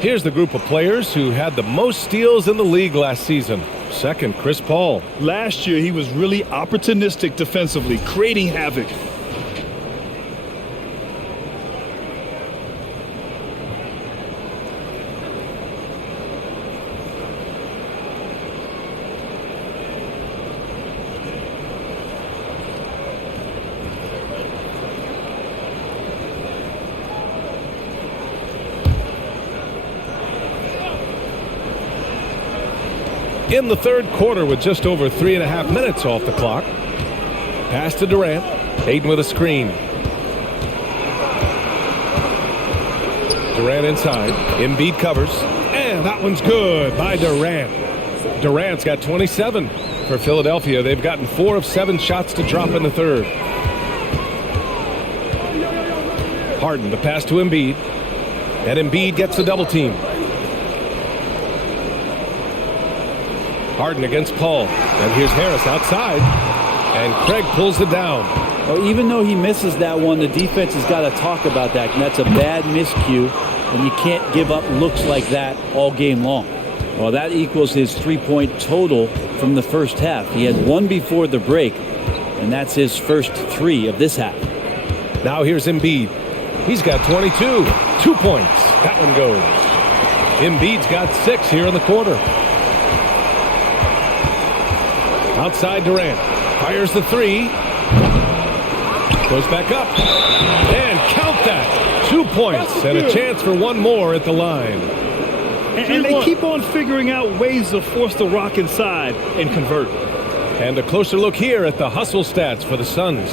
Here's the group of players who had the most steals in the league last season. Second, Chris Paul. Last year, he was really opportunistic defensively, creating havoc. In the third quarter with just over 3.5 minutes off the clock. Pass to Durant. Hayden with a screen. Durant inside. Embiid covers. And that one's good by Durant. Durant's got 27 for Philadelphia. They've gotten 4 of 7 shots to drop in the third. Harden, the pass to Embiid. And Embiid gets the double team. Harden against Paul. And here's Harris outside. And Craig pulls it down. Well, even though he misses that one, the defense has got to talk about that. And that's a bad miscue. And you can't give up looks like that all game long. Well, that equals his 3-point total from the first half. He had 1 before the break. And that's his first 3 of this half. Now here's Embiid. He's got 22. 2 points. That one goes. Embiid's got 6 here in the quarter. Outside Durant. Fires the 3. Goes back up. And count that. 2 points and a chance for 1 more at the line. And they keep on figuring out ways to force the rock inside and convert. And a closer look here at the hustle stats for the Suns.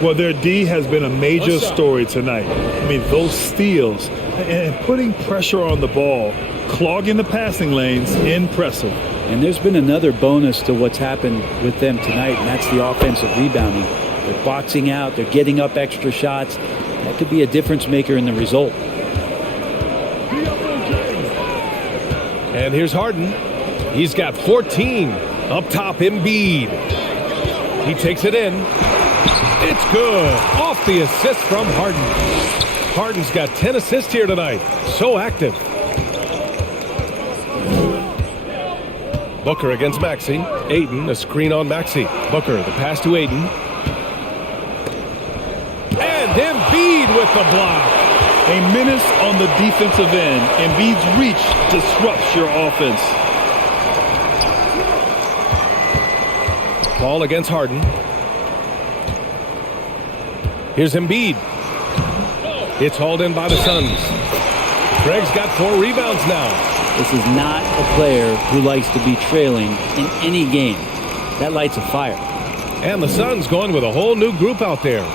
Well, their D has been a major story tonight. I mean, those steals and putting pressure on the ball, clogging the passing lanes, impressive. And there's been another bonus to what's happened with them tonight, and that's the offensive rebounding. They're boxing out. They're getting up extra shots. That could be a difference maker in the result. And here's Harden. He's got 14. Up top, Embiid. He takes it in. It's good. Off the assist from Harden. Harden's got 10 assists here tonight. So active. Booker against Maxey. Aiden, a screen on Maxey. Booker, the pass to Aiden. And Embiid with the block. A menace on the defensive end. Embiid's reach disrupts your offense. Paul against Harden. Here's Embiid. It's hauled in by the Suns. Craig's got 4 rebounds now. This is not a player who likes to be trailing in any game. That lights a fire. And the Suns going with a whole new group out there.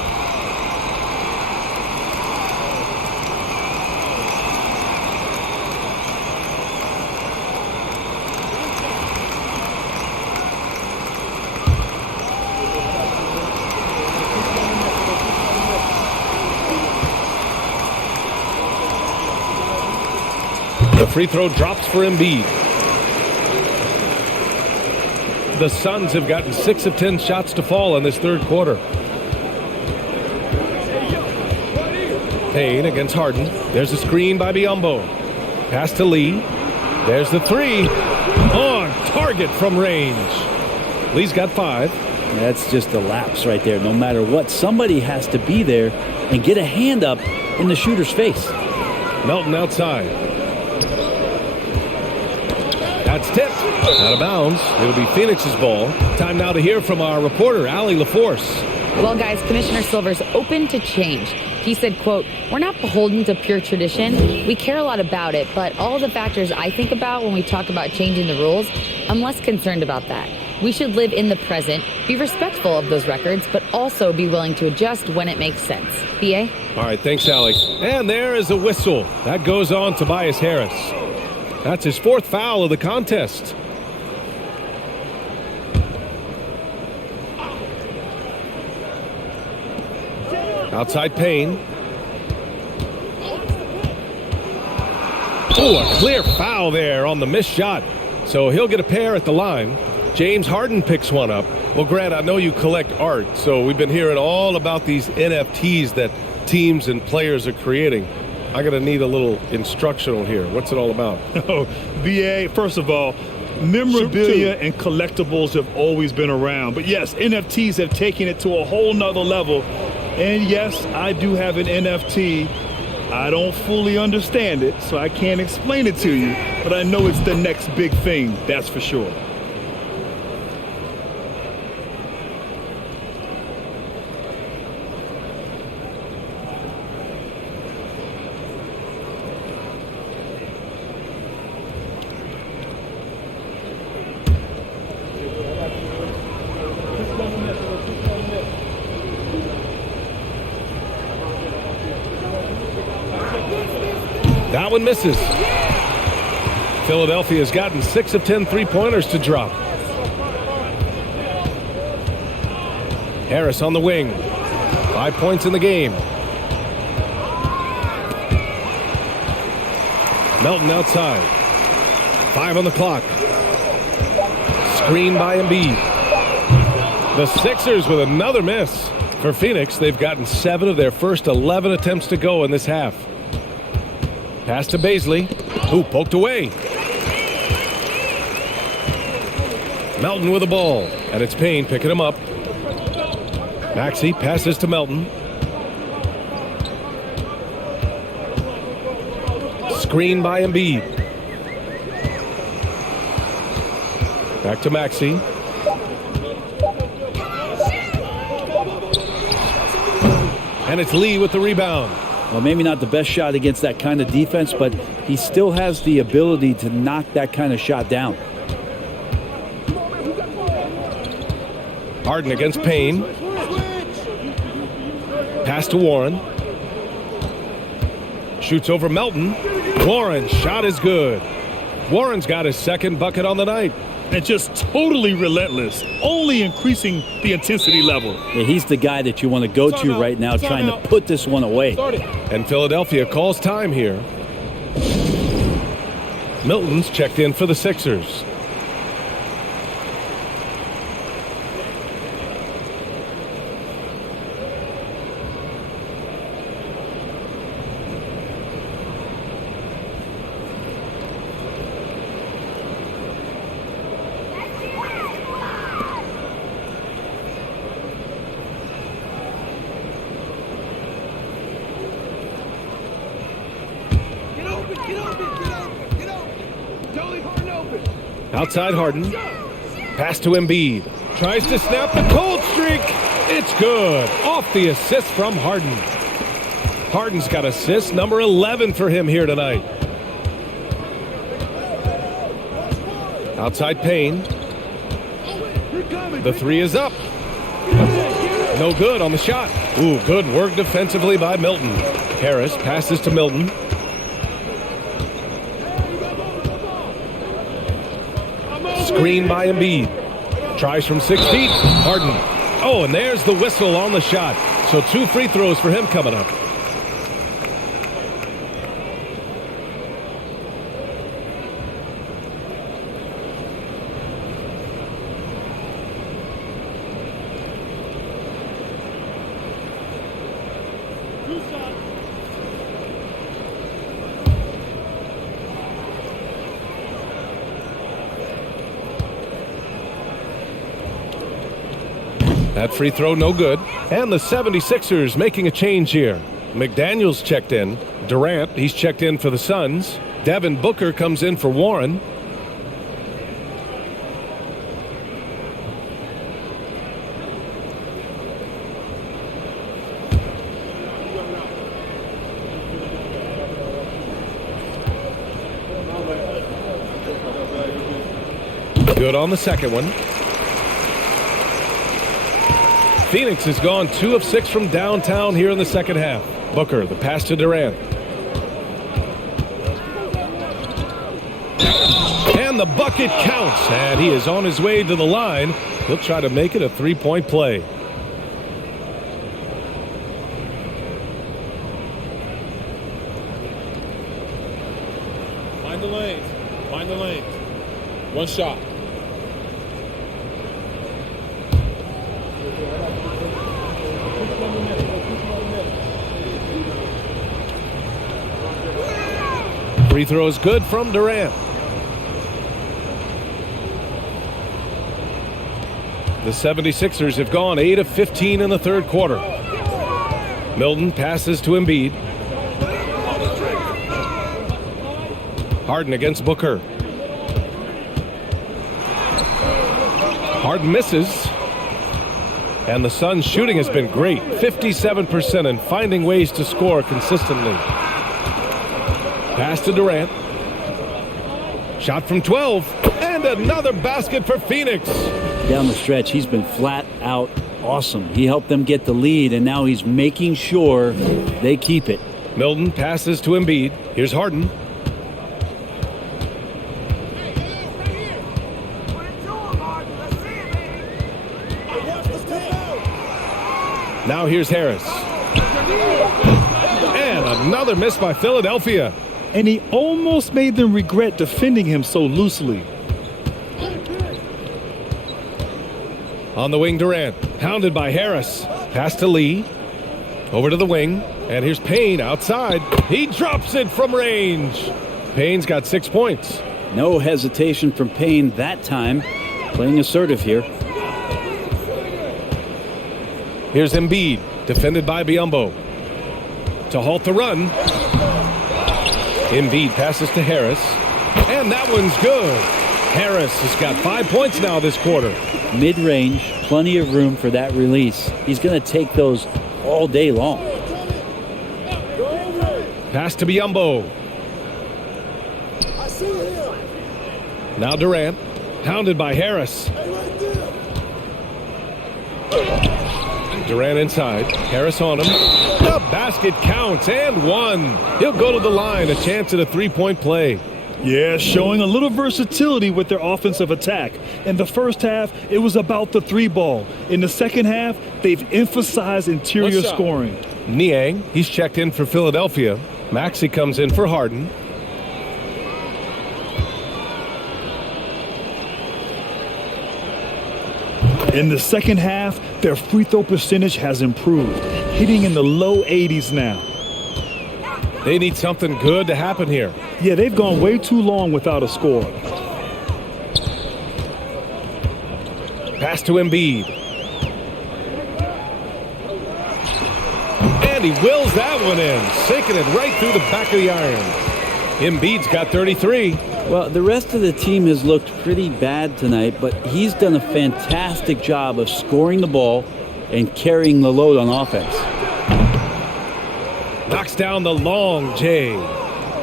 The free throw drops for Embiid. The Suns have gotten 6 of 10 shots to fall in this third quarter. Payne against Harden. There's a screen by Biyombo. Pass to Lee. There's the three. On target from range. Lee's got 5. That's just a lapse right there. No matter what, somebody has to be there and get a hand up in the shooter's face. Melton outside. That's tipped. Out of bounds. It'll be Phoenix's ball. Time now to hear from our reporter, Allie LaForce. Well, guys, Commissioner Silver's open to change. He said, quote, "We're not beholden to pure tradition. We care a lot about it, but all the factors I think about when we talk about changing the rules, I'm less concerned about that. We should live in the present, be respectful of those records, but also be willing to adjust when it makes sense." B.A.? All right, thanks, Allie. And there is a whistle. That goes on Tobias Harris. That's his 4th foul of the contest. Outside Payne. Oh, a clear foul there on the missed shot. So he'll get a pair at the line. James Harden picks one up. Well, Grant, I know you collect art, so we've been hearing all about these NFTs that teams and players are creating. I'm going to need a little instructional here. What's it all about? Oh, BA, first of all, memorabilia and collectibles have always been around. But yes, NFTs have taken it to a whole nother level. And yes, I do have an NFT. I don't fully understand it, so I can't explain it to you. But I know it's the next big thing, that's for sure. That one misses. Philadelphia has gotten 6 of 10 three-pointers to drop. Harris on the wing. 5 points in the game. Melton outside. 5 on the clock. Screen by Embiid. The Sixers with another miss. For Phoenix, they've gotten 7 of their first 11 attempts to go in this half. Pass to Baisley, who poked away. Melton with the ball, and it's Payne picking him up. Maxey passes to Melton. Screen by Embiid. Back to Maxey. And it's Lee with the rebound. Well, maybe not the best shot against that kind of defense, but he still has the ability to knock that kind of shot down. Harden against Payne. Pass to Warren. Shoots over Melton. Warren's shot is good. Warren's got his 2nd bucket on the night. And just totally relentless, only increasing the intensity level. Yeah, he's the guy that you want to go to right now, trying to put this one away. And Philadelphia calls time here. Milton's checked in for the Sixers. Outside Harden. Pass to Embiid. Tries to snap the cold streak. It's good. Off the assist from Harden. Harden's got assist number 11 for him here tonight. Outside Payne. The 3 is up. No good on the shot. Ooh, good work defensively by Milton. Harris passes to Milton. Screen by Embiid. Tries from 6 feet. Harden. Oh, and there's the whistle on the shot. So 2 free throws for him coming up. That free throw no good. And the 76ers making a change here. McDaniels checked in. Durant, he's checked in for the Suns. Devin Booker comes in for Warren. Good on the second one. Phoenix has gone 2 of 6 from downtown here in the second half. Booker, the pass to Durant. And the bucket counts, and he is on his way to the line. He'll try to make it a three-point play. Find the lanes. Find the lanes. One shot. Free throw is good from Durant. The 76ers have gone 8 of 15 in the third quarter. Milton passes to Embiid. Harden against Booker. Harden misses. And the Suns' shooting has been great. 57% and finding ways to score consistently. Pass to Durant. Shot from 12. And another basket for Phoenix. Down the stretch, he's been flat out awesome. He helped them get the lead, and now he's making sure they keep it. Milton passes to Embiid. Here's Harden. Now here's Harris. And another miss by Philadelphia. And he almost made them regret defending him so loosely. On the wing, Durant. Hounded by Harris. Pass to Lee. Over to the wing. And here's Payne outside. He drops it from range. Payne's got 6 points. No hesitation from Payne that time. Playing assertive here. Here's Embiid. Defended by Biyombo. To halt the run. Embiid passes to Harris. And that one's good. Harris has got 5 points now this quarter. Mid-range, plenty of room for that release. He's going to take those all day long. Pass to Biyombo. Now Durant. Hounded by Harris. Durant inside. Harris on him. The basket counts and one. He'll go to the line. A chance at a three-point play. Yeah, showing a little versatility with their offensive attack. In the first half, it was about the three ball. In the second half, they've emphasized interior scoring. Niang, he's checked in for Philadelphia. Maxey comes in for Harden. In the second half, their free throw percentage has improved, hitting in the low 80s now. They need something good to happen here. Yeah, they've gone way too long without a score. Pass to Embiid. And he wills that one in, sinking it right through the back of the iron. Embiid's got 33. Well, the rest of the team has looked pretty bad tonight, but he's done a fantastic job of scoring the ball and carrying the load on offense. Knocks down the long J.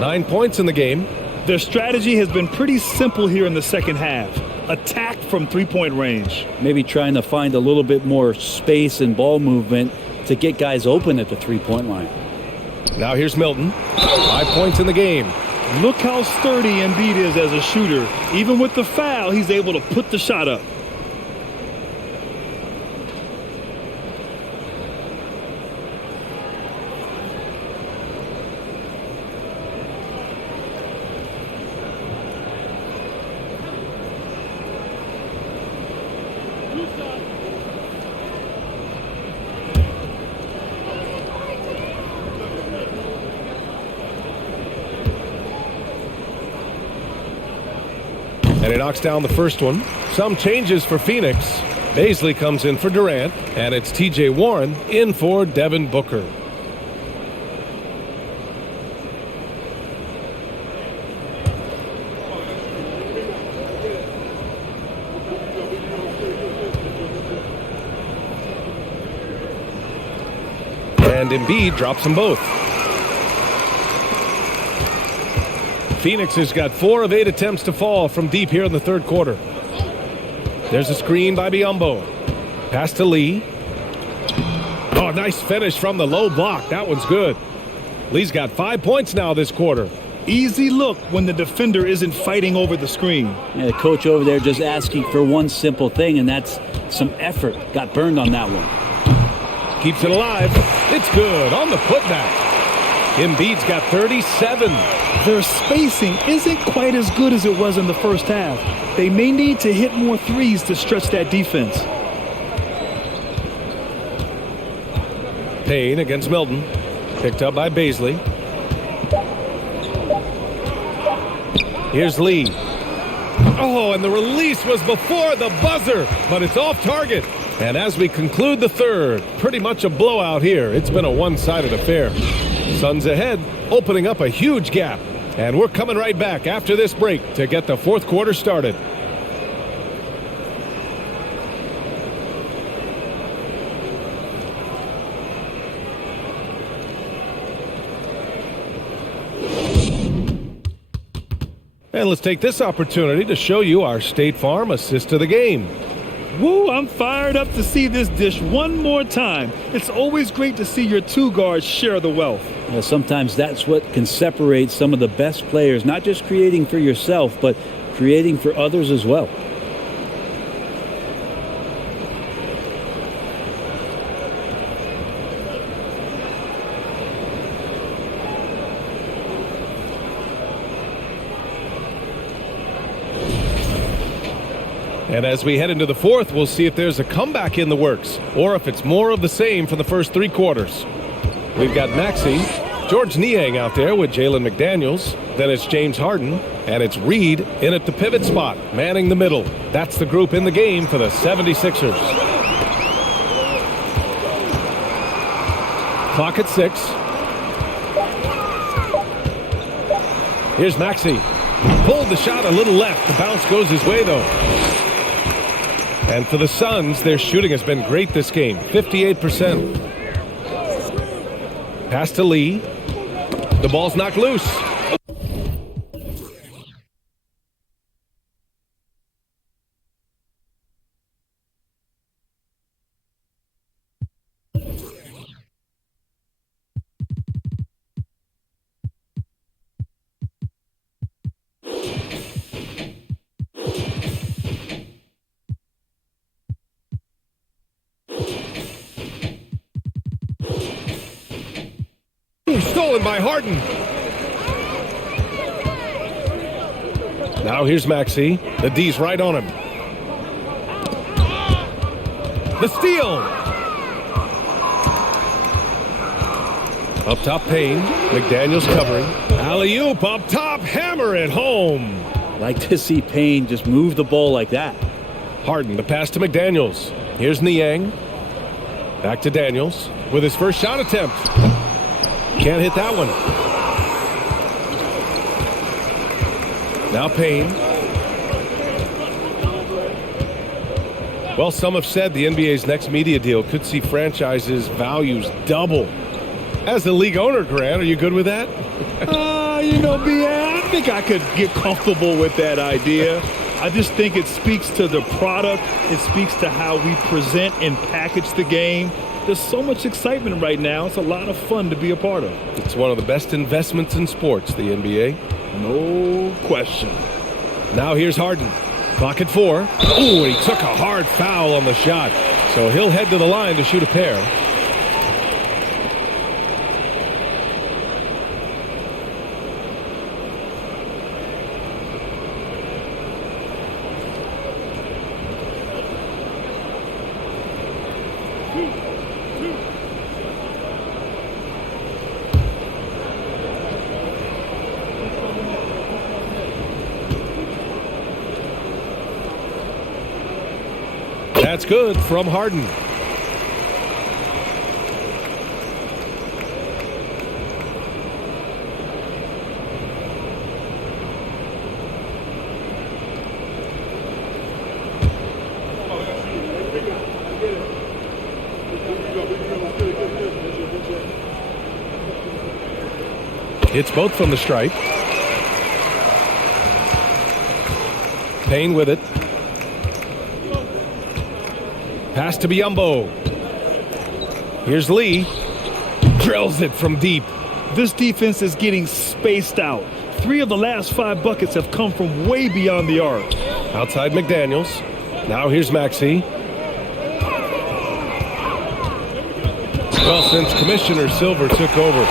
9 points in the game. Their strategy has been pretty simple here in the second half. Attack from three-point range. Maybe trying to find a little bit more space and ball movement to get guys open at the three-point line. Now here's Milton. 5 points in the game. Look how sturdy Embiid is as a shooter. Even with the foul, he's able to put the shot up. And he knocks down the first one. Some changes for Phoenix. Baisley comes in for Durant, and it's T.J. Warren in for Devin Booker. And Embiid drops them both. Phoenix has got 4 of 8 attempts to fall from deep here in the third quarter. There's a screen by Biyombo. Pass to Lee. Oh, nice finish from the low block. That one's good. Lee's got 5 points now this quarter. Easy look when the defender isn't fighting over the screen. Yeah, the coach over there just asking for one simple thing, and that's some effort. Got burned on that one. Keeps it alive. It's good on the putback. Embiid's got 37. Their spacing isn't quite as good as it was in the first half. They may need to hit more threes to stretch that defense. Payne against Milton. Picked up by Baisley. Here's Lee. Oh, and the release was before the buzzer, but it's off target. And as we conclude the third, pretty much a blowout here. It's been a one-sided affair. Suns ahead, opening up a huge gap. And we're coming right back after this break to get the fourth quarter started. And let's take this opportunity to show you our State Farm assist of the game. Woo, I'm fired up to see this dish one more time. It's always great to see your two guards share the wealth. Yeah, sometimes that's what can separate some of the best players, not just creating for yourself, but creating for others as well. And as we head into the fourth, we'll see if there's a comeback in the works or if it's more of the same for the first 3 quarters. We've got Maxey, George Niang out there with Jalen McDaniels. Then it's James Harden, and it's Reed in at the pivot spot, manning the middle. That's the group in the game for the 76ers. Clock at 6. Here's Maxey. Pulled the shot a little left. The bounce goes his way, though. And for the Suns, their shooting has been great this game, 58%. Pass to Lee. The ball's knocked loose. Stolen by Harden. Now here's Maxey. The D's right on him. The steal. Up top, Payne. McDaniels covering. Alley-oop up top. Hammer it home. Like to see Payne just move the ball like that. Harden, the pass to McDaniels. Here's Niang. Back to Daniels with his first shot attempt. Can't hit that one. Now Payne. Well, some have said the NBA's next media deal could see franchises' values double. As the league owner, Grant, are you good with that? I think I could get comfortable with that idea. I just think it speaks to the product. It speaks to how we present and package the game. There's so much excitement right now. It's a lot of fun to be a part of. It's one of the best investments in sports, the NBA. No question. Now here's Harden. Clock at 4. Oh, he took a hard foul on the shot. So he'll head to the line to shoot a pair. That's good from Harden. It's both from the stripe. Payne with it. Pass to Biyombo. Here's Lee. Drills it from deep. This defense is getting spaced out. 3 of the last 5 buckets have come from way beyond the arc. Outside McDaniels. Now here's Maxey. Well, since Commissioner Silver took over,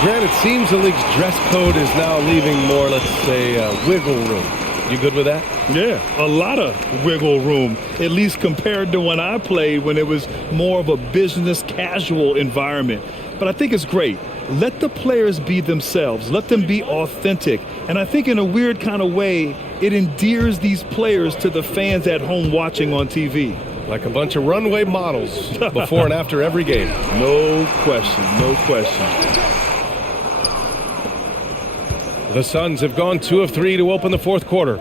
Grant, it seems the league's dress code is now leaving more, let's say, wiggle room. You good with that? Yeah, a lot of wiggle room, at least compared to when I played, when it was more of a business casual environment. But I think it's great. Let the players be themselves. Let them be authentic. And I think in a weird kind of way, it endears these players to the fans at home watching on TV. Like a bunch of runway models before and after every game. No question, no question. The Suns have gone 2 of 3 to open the fourth quarter.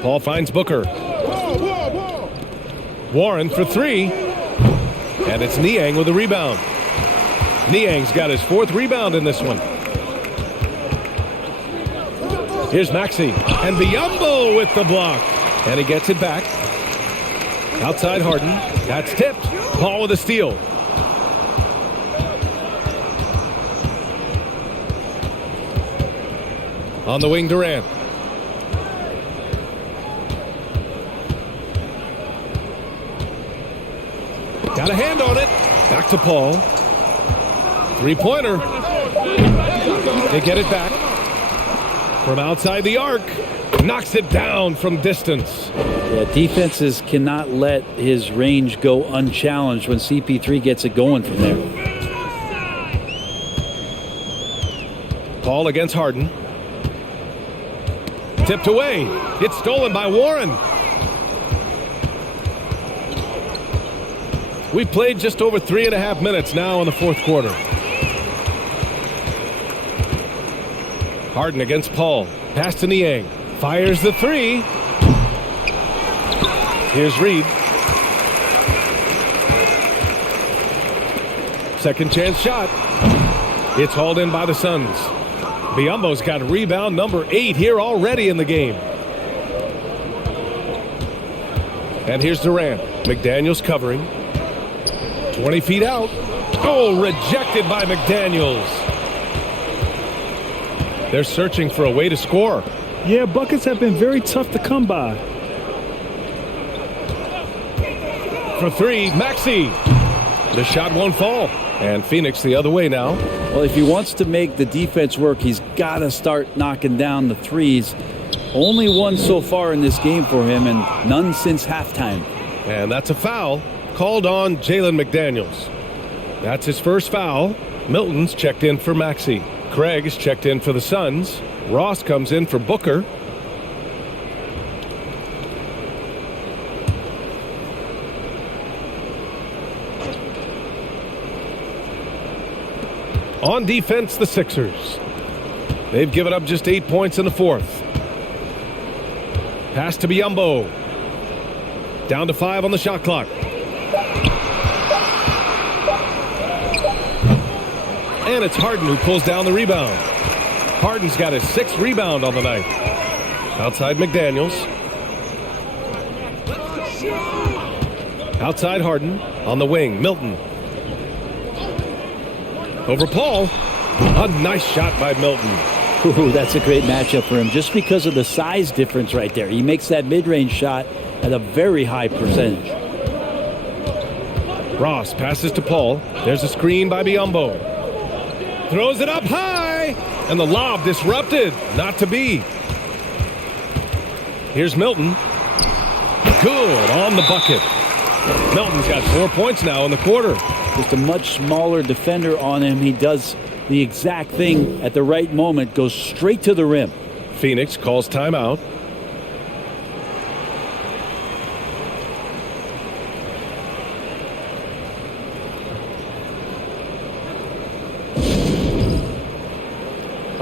Paul finds Booker. Warren for 3. And it's Niang with a rebound. Niang's got his 4th rebound in this one. Here's Maxey. And Biyombo with the block. And he gets it back. Outside Harden. That's tipped. Paul with a steal. On the wing, Durant. Got a hand on it. Back to Paul. 3-pointer. They get it back. From outside the arc. Knocks it down from distance. Yeah, defenses cannot let his range go unchallenged when CP3 gets it going from there. Paul against Harden. Tipped away. It's stolen by Warren. We've played just over 3.5 minutes now in the fourth quarter. Harden against Paul. Pass to Niang. Fires the 3. Here's Reed. Second chance shot. It's hauled in by the Suns. Biyombo's got rebound number 8 here already in the game. And here's Durant. McDaniels covering. 20 feet out. Oh, rejected by McDaniels. They're searching for a way to score. Yeah, buckets have been very tough to come by. For 3, Maxey. The shot won't fall. And Phoenix the other way now. Well, if he wants to make the defense work, he's got to start knocking down the threes. Only one so far in this game for him, and none since halftime. And that's a foul called on Jalen McDaniels. That's his first foul. Milton's checked in for Maxey. Craig is checked in for the Suns. Ross comes in for Booker. On defense, the Sixers. They've given up just 8 points in the fourth. Pass to Biyombo. Down to 5 on the shot clock. And it's Harden who pulls down the rebound. Harden's got his 6th rebound on the night. Outside McDaniels. Outside Harden. On the wing, Milton. Over Paul. A nice shot by Milton. Ooh, that's a great matchup for him just because of the size difference right there. He makes that mid-range shot at a very high percentage. Ross passes to Paul. There's a screen by Biyombo. Throws it up high. And the lob disrupted. Not to be. Here's Milton. Good on the bucket. Milton's got 4 points now in the quarter. Just a much smaller defender on him. He does the exact thing at the right moment. Goes straight to the rim. Phoenix calls timeout.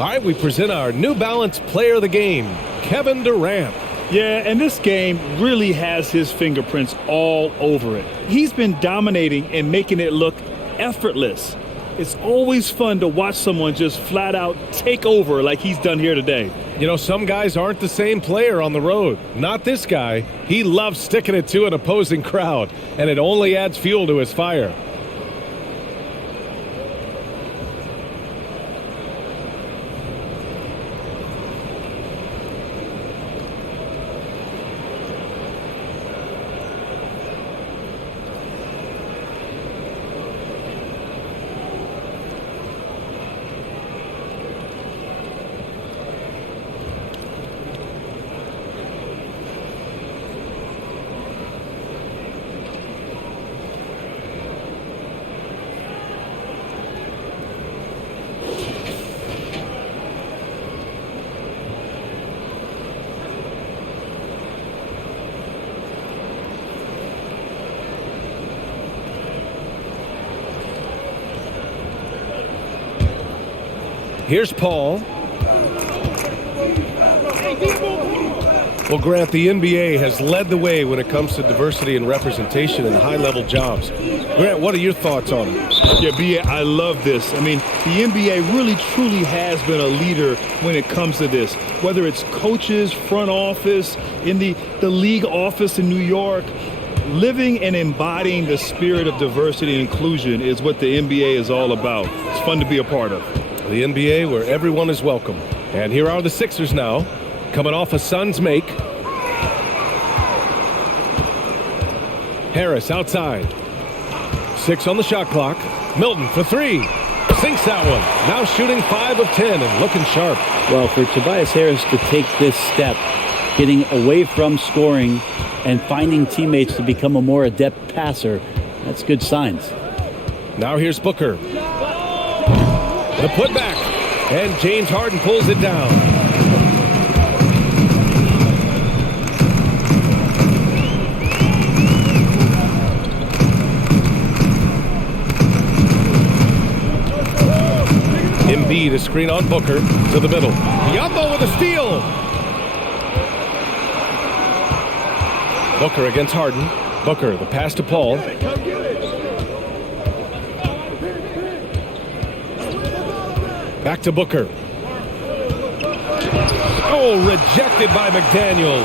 All right, we present our New Balance Player of the Game, Kevin Durant. Yeah, and this game really has his fingerprints all over it. He's been dominating and making it look effortless. It's always fun to watch someone just flat out take over like he's done here today. You know, some guys aren't the same player on the road. Not this guy. He loves sticking it to an opposing crowd, and it only adds fuel to his fire. Here's Paul. Well, Grant, the NBA has led the way when it comes to diversity and representation in high-level jobs. Grant, what are your thoughts on it? Yeah, B.A., I love this. I mean, the NBA really, truly has been a leader when it comes to this. Whether it's coaches, front office, in the league office in New York, living and embodying the spirit of diversity and inclusion is what the NBA is all about. It's fun to be a part of. The NBA where everyone is welcome. And here are the Sixers now, coming off a Suns make. Harris outside. 6 on the shot clock. Milton for 3. Sinks that one. Now shooting 5 of 10 and looking sharp. Well, for Tobias Harris to take this step, getting away from scoring and finding teammates to become a more adept passer, that's good signs. Now here's Booker. The putback, and James Harden pulls it down. Embiid, a screen on Booker to the middle. Yumbo with a steal. Booker against Harden. Booker, the pass to Paul. Back to Booker. Oh, rejected by McDaniels.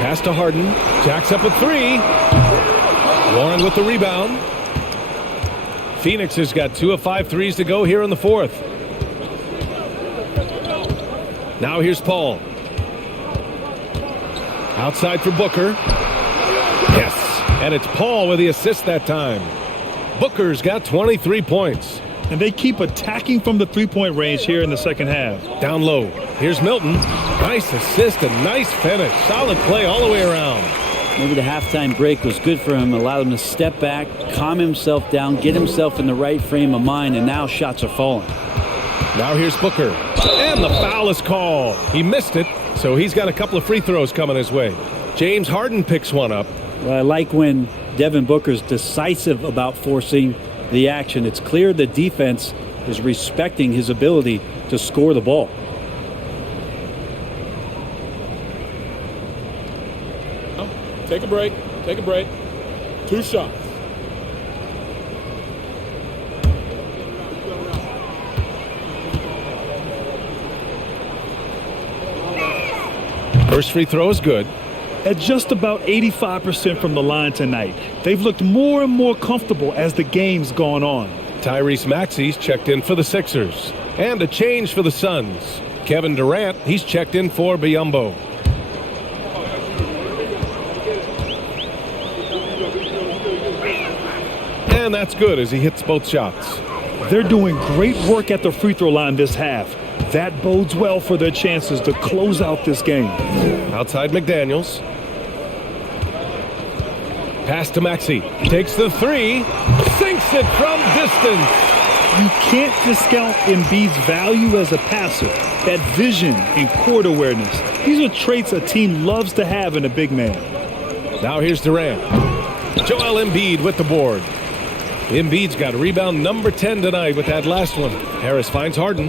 Pass to Harden. Jacks up a 3. Warren with the rebound. Phoenix has got 2 of 5 threes to go here in the fourth. Now here's Paul. Outside for Booker. Yes, and it's Paul with the assist that time. Booker's got 23 points. And they keep attacking from the three-point range here in the second half. Down low. Here's Milton. Nice assist and nice finish. Solid play all the way around. Maybe the halftime break was good for him. Allowed him to step back, calm himself down, get himself in the right frame of mind, and now shots are falling. Now here's Booker. And the foul is called. He missed it, so he's got a couple of free throws coming his way. James Harden picks one up. Well, I like when Devin Booker's decisive about forcing the action. It's clear the defense is respecting his ability to score the ball. Take a break. Take a break. 2 shots. First free throw is good. At just about 85% from the line tonight. They've looked more and more comfortable as the game's gone on. Tyrese Maxey's checked in for the Sixers. And a change for the Suns. Kevin Durant, he's checked in for Biyombo. And that's good as he hits both shots. They're doing great work at the free throw line this half. That bodes well for their chances to close out this game. Outside McDaniels. Pass to Maxey. Takes the 3. Sinks it from distance. You can't discount Embiid's value as a passer. That vision and court awareness. These are traits a team loves to have in a big man. Now here's Durant. Joel Embiid with the board. Embiid's got rebound number 10 tonight with that last one. Harris finds Harden.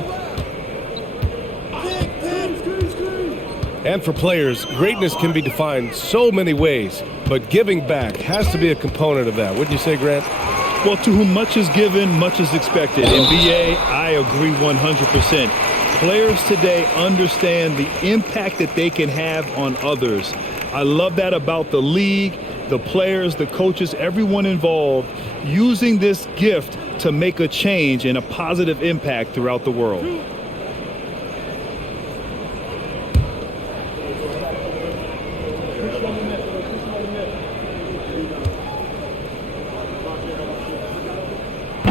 And for players, greatness can be defined so many ways, but giving back has to be a component of that. Wouldn't you say, Grant? Well, to whom much is given, much is expected. In BA, I agree 100%. Players today understand the impact that they can have on others. I love that about the league, the players, the coaches, everyone involved, using this gift to make a change and a positive impact throughout the world.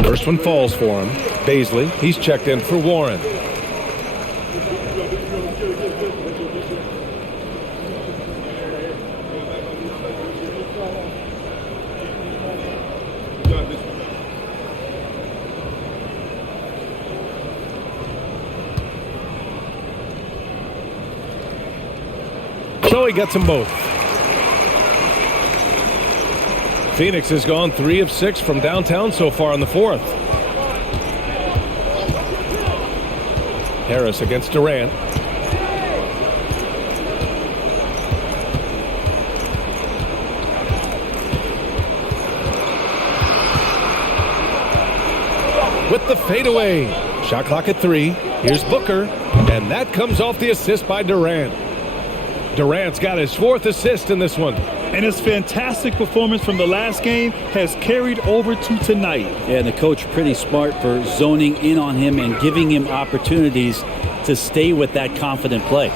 First one falls for him. Baisley, he's checked in for Warren. So he gets them both. Phoenix has gone 3 of 6 from downtown so far in the fourth. Harris against Durant. With the fadeaway. Shot clock at 3. Here's Booker. And that comes off the assist by Durant. Durant's got his 4th assist in this one. And his fantastic performance from the last game has carried over to tonight. Yeah, and the coach pretty smart for zoning in on him and giving him opportunities to stay with that confident play.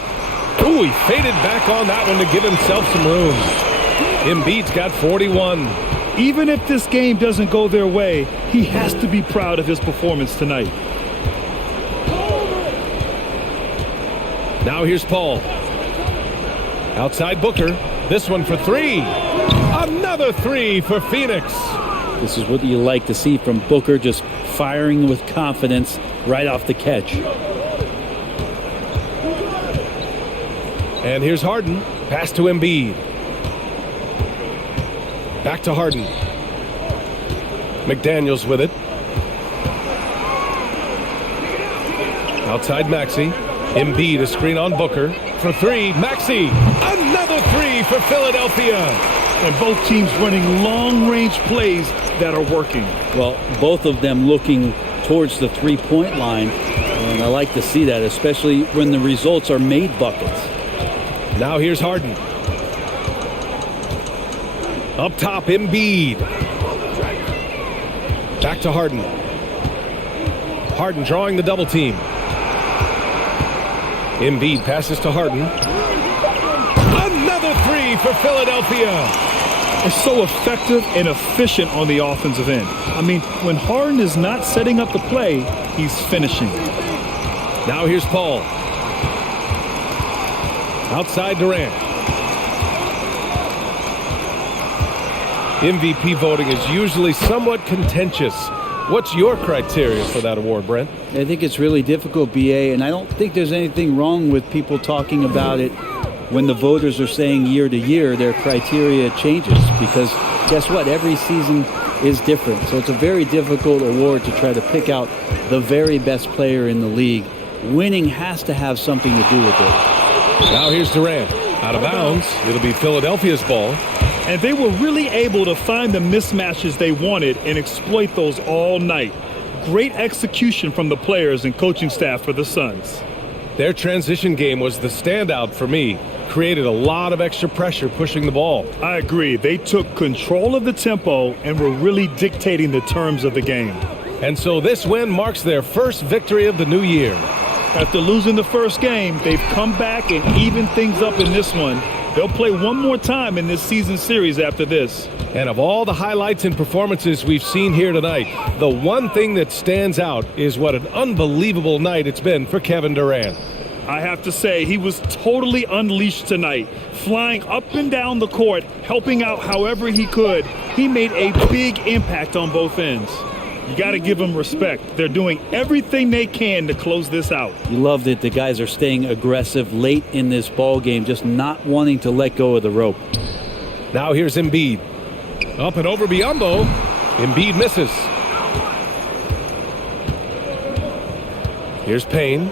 Ooh, he faded back on that one to give himself some room. Embiid's got 41. Even if this game doesn't go their way, he has to be proud of his performance tonight. Now here's Paul. Outside Booker. This one for 3. Another 3 for Phoenix. This is what you like to see from Booker, just firing with confidence right off the catch. And here's Harden. Pass to Embiid. Back to Harden. McDaniels with it. Outside Maxey. Embiid, a screen on Booker. For 3, Maxey. Another 3 for Philadelphia. And both teams running long-range plays that are working. Well, both of them looking towards the three-point line. And I like to see that, especially when the results are made buckets. Now here's Harden. Up top, Embiid. Back to Harden. Harden drawing the double team. Embiid passes to Harden. Another 3 for Philadelphia. It's so effective and efficient on the offensive end. I mean, when Harden is not setting up the play, he's finishing. Now here's Paul. Outside Durant. MVP voting is usually somewhat contentious. What's your criteria for that award, Brent? I think it's really difficult, BA, and I don't think there's anything wrong with people talking about it when the voters are saying year to year their criteria changes, because guess what? Every season is different. So it's a very difficult award to try to pick out the very best player in the league. Winning has to have something to do with it. Now here's Durant. Out of bounds. It'll be Philadelphia's ball. And they were really able to find the mismatches they wanted and exploit those all night. Great execution from the players and coaching staff for the Suns. Their transition game was the standout for me. Created a lot of extra pressure pushing the ball. I agree. They took control of the tempo and were really dictating the terms of the game. And so this win marks their first victory of the new year. After losing the first game, they've come back and evened things up in this one. They'll play one more time in this season series after this. And of all the highlights and performances we've seen here tonight, the one thing that stands out is what an unbelievable night it's been for Kevin Durant. I have to say, he was totally unleashed tonight, flying up and down the court, helping out however he could. He made a big impact on both ends. You got to give them respect. They're doing everything they can to close this out. You love that the guys are staying aggressive late in this ball game, just not wanting to let go of the rope. Now here's Embiid. Up and over Biyombo. Embiid misses. Here's Payne.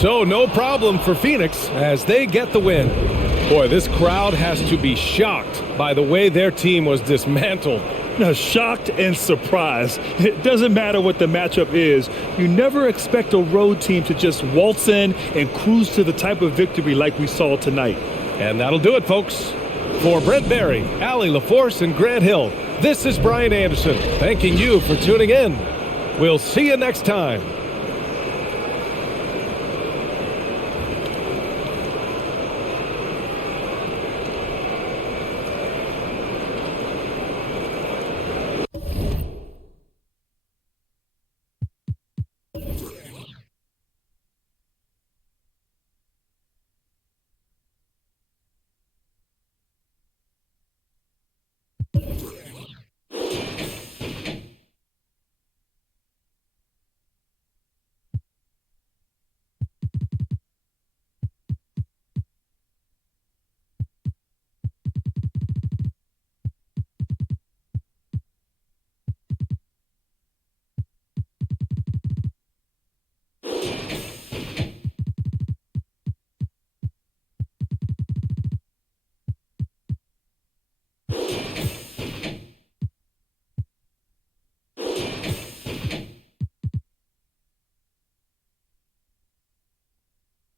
So no problem for Phoenix as they get the win. Boy, this crowd has to be shocked by the way their team was dismantled. Now, shocked and surprised. It doesn't matter what the matchup is. You never expect a road team to just waltz in and cruise to the type of victory like we saw tonight. And that'll do it, folks. For Brent Barry, Allie LaForce, and Grant Hill, this is Brian Anderson thanking you for tuning in. We'll see you next time.